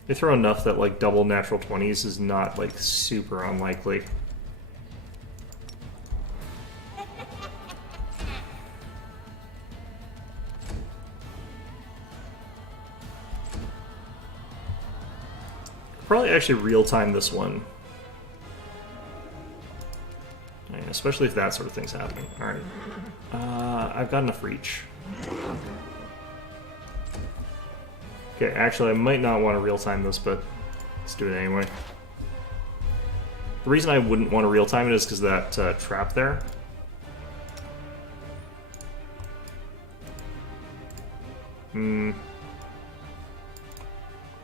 They throw enough that like double natural 20s is not like super unlikely. Probably actually real time this one. Yeah, especially if that sort of thing's happening. Alright. I've got enough reach. Okay, actually I might not want to real time this, but let's do it anyway. The reason I wouldn't want to real time it is because that trap there.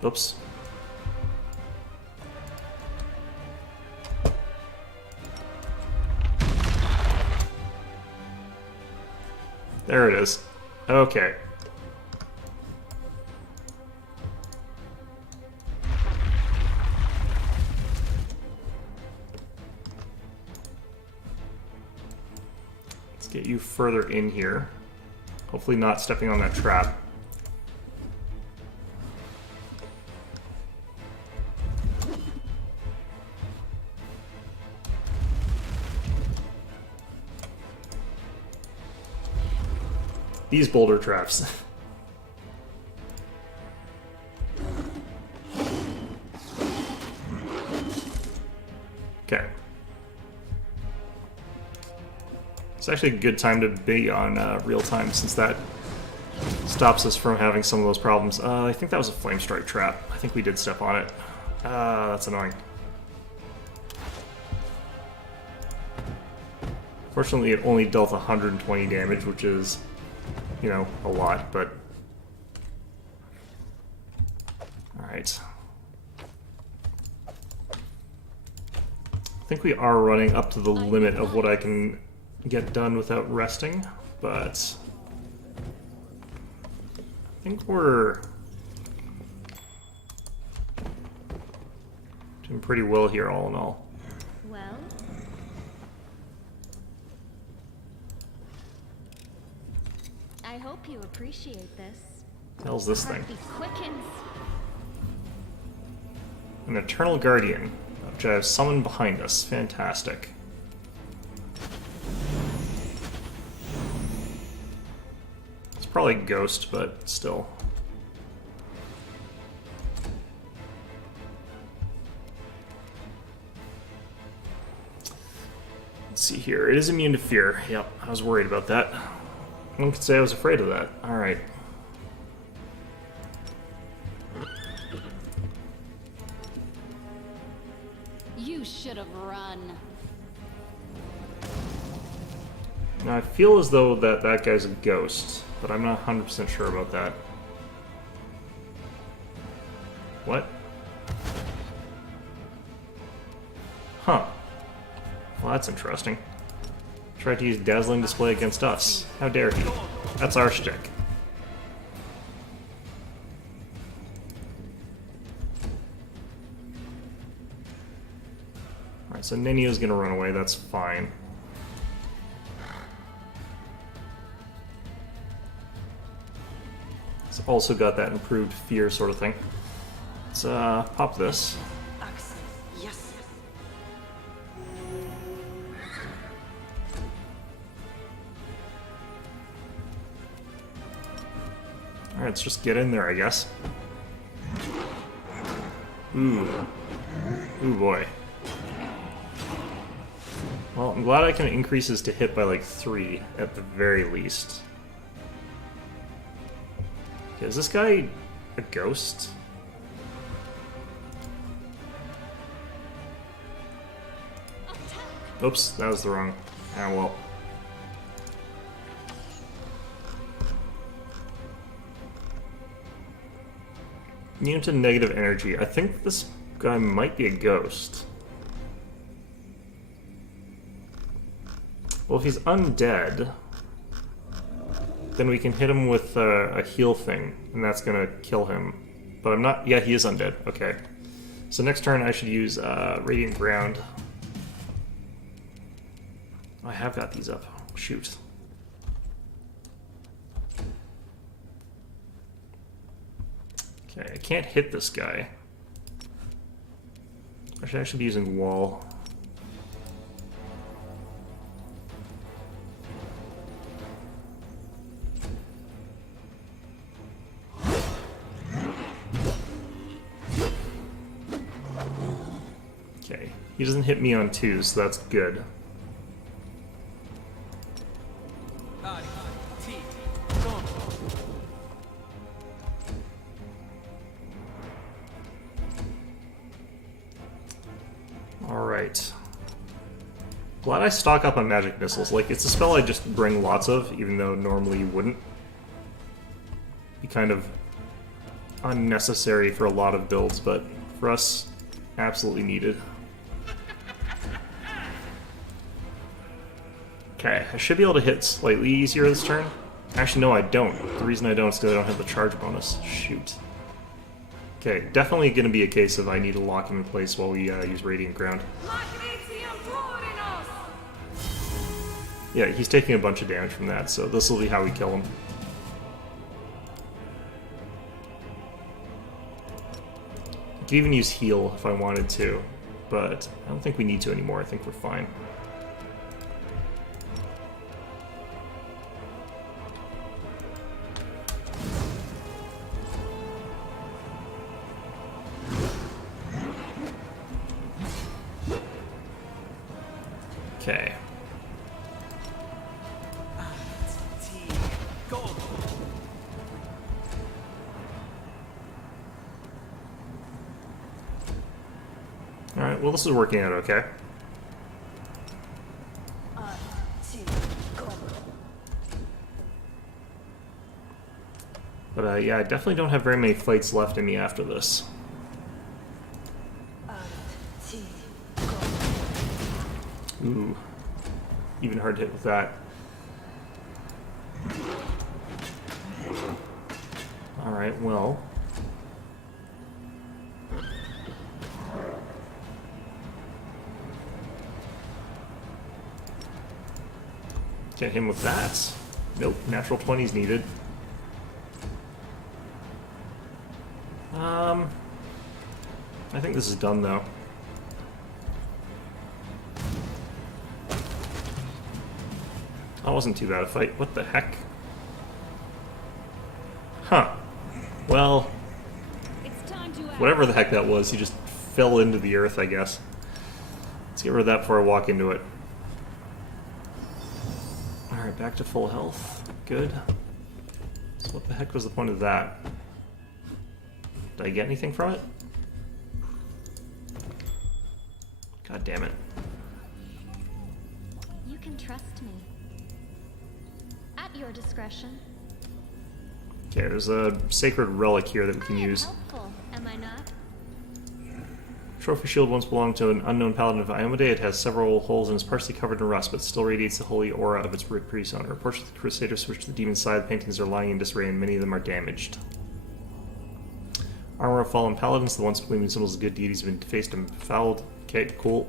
Oops. There it is. Okay. Let's get you further in here. Hopefully not stepping on that trap. These boulder traps. Okay. It's actually a good time to be on real time since that stops us from having some of those problems. I think that was a flame strike trap. I think we did step on it. That's annoying. Fortunately, it only dealt 120 damage, which is, you know, a lot, but... Alright. I think we are running up to the limit of what I can get done without resting, but... I think we're... doing pretty well here, all in all. Well? I hope you appreciate this. What the hell's this thing? Heartbeat quickens. An Eternal Guardian, which I have summoned behind us. Fantastic. It's probably Ghost, but still. Let's see here. It is immune to fear. Yep, I was worried about that. One could say I was afraid of that. Alright. You should have run. Now I feel as though that guy's a ghost, but I'm not 100% sure about that. What? Huh. Well, that's interesting. Tried to use dazzling display against us. How dare he? That's our shtick. Alright, so Ninio's gonna run away, that's fine. It's also got that improved fear sort of thing. Let's pop this. Yes. Alright, let's just get in there, I guess. Ooh. Ooh boy. Well, I'm glad I can increase his to hit by like 3 at the very least. Okay, is this guy a ghost? Oops, that was the wrong. Ah, well. Immune to negative energy. I think this guy might be a ghost. Well, if he's undead, then we can hit him with a heal thing, and that's gonna kill him. But I'm not... Yeah, he is undead. Okay. So next turn I should use Radiant Ground. Oh, I have got these up. Shoot. Okay, I can't hit this guy. I should actually be using Wall. Okay, he doesn't hit me on 2, so that's good. Alright. Glad I stock up on magic missiles. Like, it's a spell I just bring lots of, even though normally you wouldn't. Be kind of unnecessary for a lot of builds, but for us, absolutely needed. Okay, I should be able to hit slightly easier this turn. Actually, no, I don't. The reason I don't is because I don't have the charge bonus. Shoot. Okay, definitely going to be a case of I need to lock him in place while we use Radiant Ground. Yeah, he's taking a bunch of damage from that, so this will be how we kill him. I could even use heal if I wanted to, but I don't think we need to anymore. I think we're fine. Okay. Alright, well this is working out okay. But yeah, I definitely don't have very many fights left in me after this. Ooh. Even hard to hit with that. Alright, well. Get him with that. Nope, natural 20's needed. I think this is done though. That wasn't too bad a fight. What the heck? Huh. Well, It's time to act. whatever the heck that was, he just fell into the earth, I guess. Let's get rid of that before I walk into it. Alright, back to full health. Good. So what the heck was the point of that? Did I get anything from it? God damn it. You can trust me. At your discretion. Okay, there's a sacred relic here that we can I am use. helpful, am I not? Trophy shield once belonged to an unknown paladin of Iomade. It has several holes and is partially covered in rust, but still radiates the holy aura of its previous owner. Reports of the Crusaders switched to the demon's side. Paintings are lying in disarray, and many of them are damaged. Armor of fallen paladins, the once gleaming symbols of good deities, have been defaced and fouled. Okay, cool.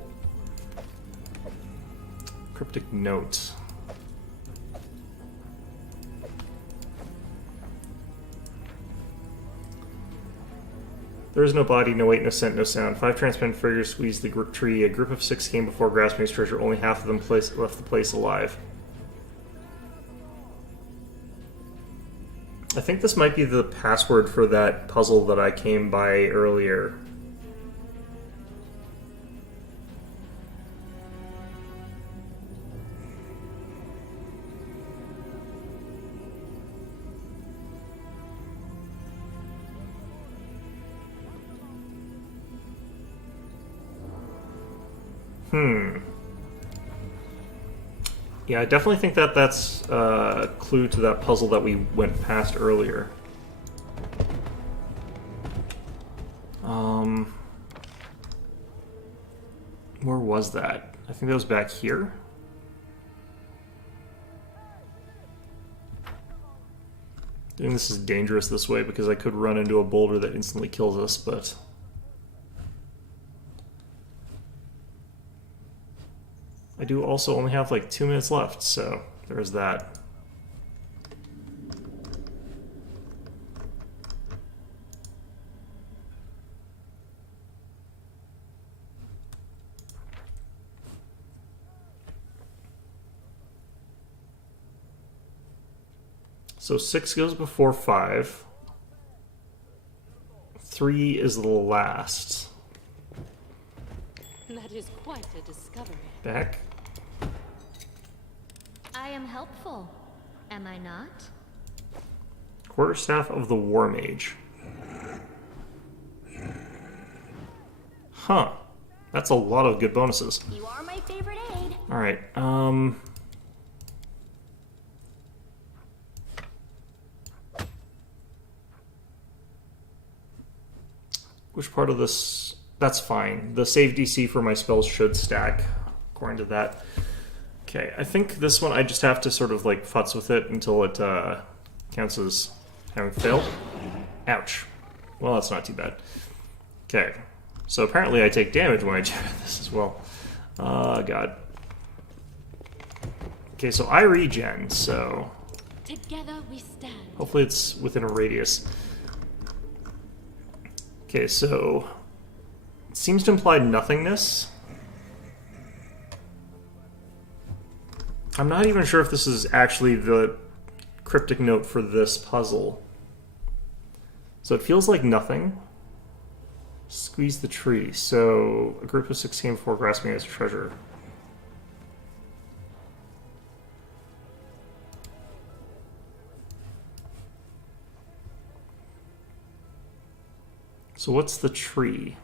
Cryptic note. There is no body, no weight, no scent, no sound. 5 transparent figures squeezed the tree. A group of 6 came before grasping his treasure. Only half of them left the place alive. I think this might be the password for that puzzle that I came by earlier. Yeah, I definitely think that that's a clue to that puzzle that we went past earlier. Where was that? I think that was back here. Doing this is dangerous this way because I could run into a boulder that instantly kills us, but... I do also only have like 2 minutes left, so there's that. So 6 goes before 5. 3 is the last. That is quite a discovery. Back. I am helpful, am I not? Quarterstaff of the War Mage. Huh. That's a lot of good bonuses. You are my favorite aide. Alright, which part of this... That's fine. The save DC for my spells should stack, according to that. Okay, I think this one I just have to sort of like futz with it until it counts as having failed. Ouch. Well, that's not too bad. Okay, so apparently I take damage when I do this as well. God. Okay, so I regen, so Together we stand. hopefully it's within a radius. Okay, so it seems to imply nothingness. I'm not even sure if this is actually the cryptic note for this puzzle. So it feels like nothing. Squeeze the tree. So a group of 6 came before grasping its treasure. So what's the tree?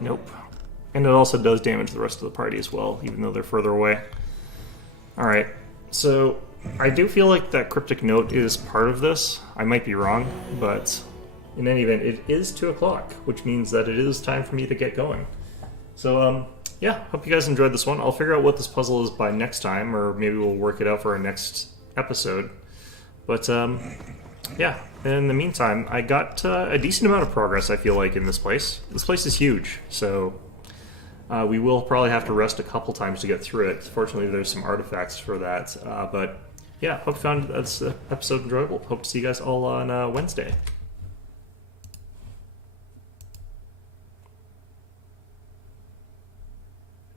Nope. And it also does damage the rest of the party as well, even though they're further away. Alright, so I do feel like that cryptic note is part of this. I might be wrong, but in any event, it is 2 o'clock, which means that it is time for me to get going. So, yeah, hope you guys enjoyed this one. I'll figure out what this puzzle is by next time, or maybe we'll work it out for our next episode. But, yeah, in the meantime, I got a decent amount of progress, I feel like, in this place. This place is huge, so we will probably have to rest a couple times to get through it. Fortunately, there's some artifacts for that. But, yeah, hope you found this episode enjoyable. Hope to see you guys all on Wednesday.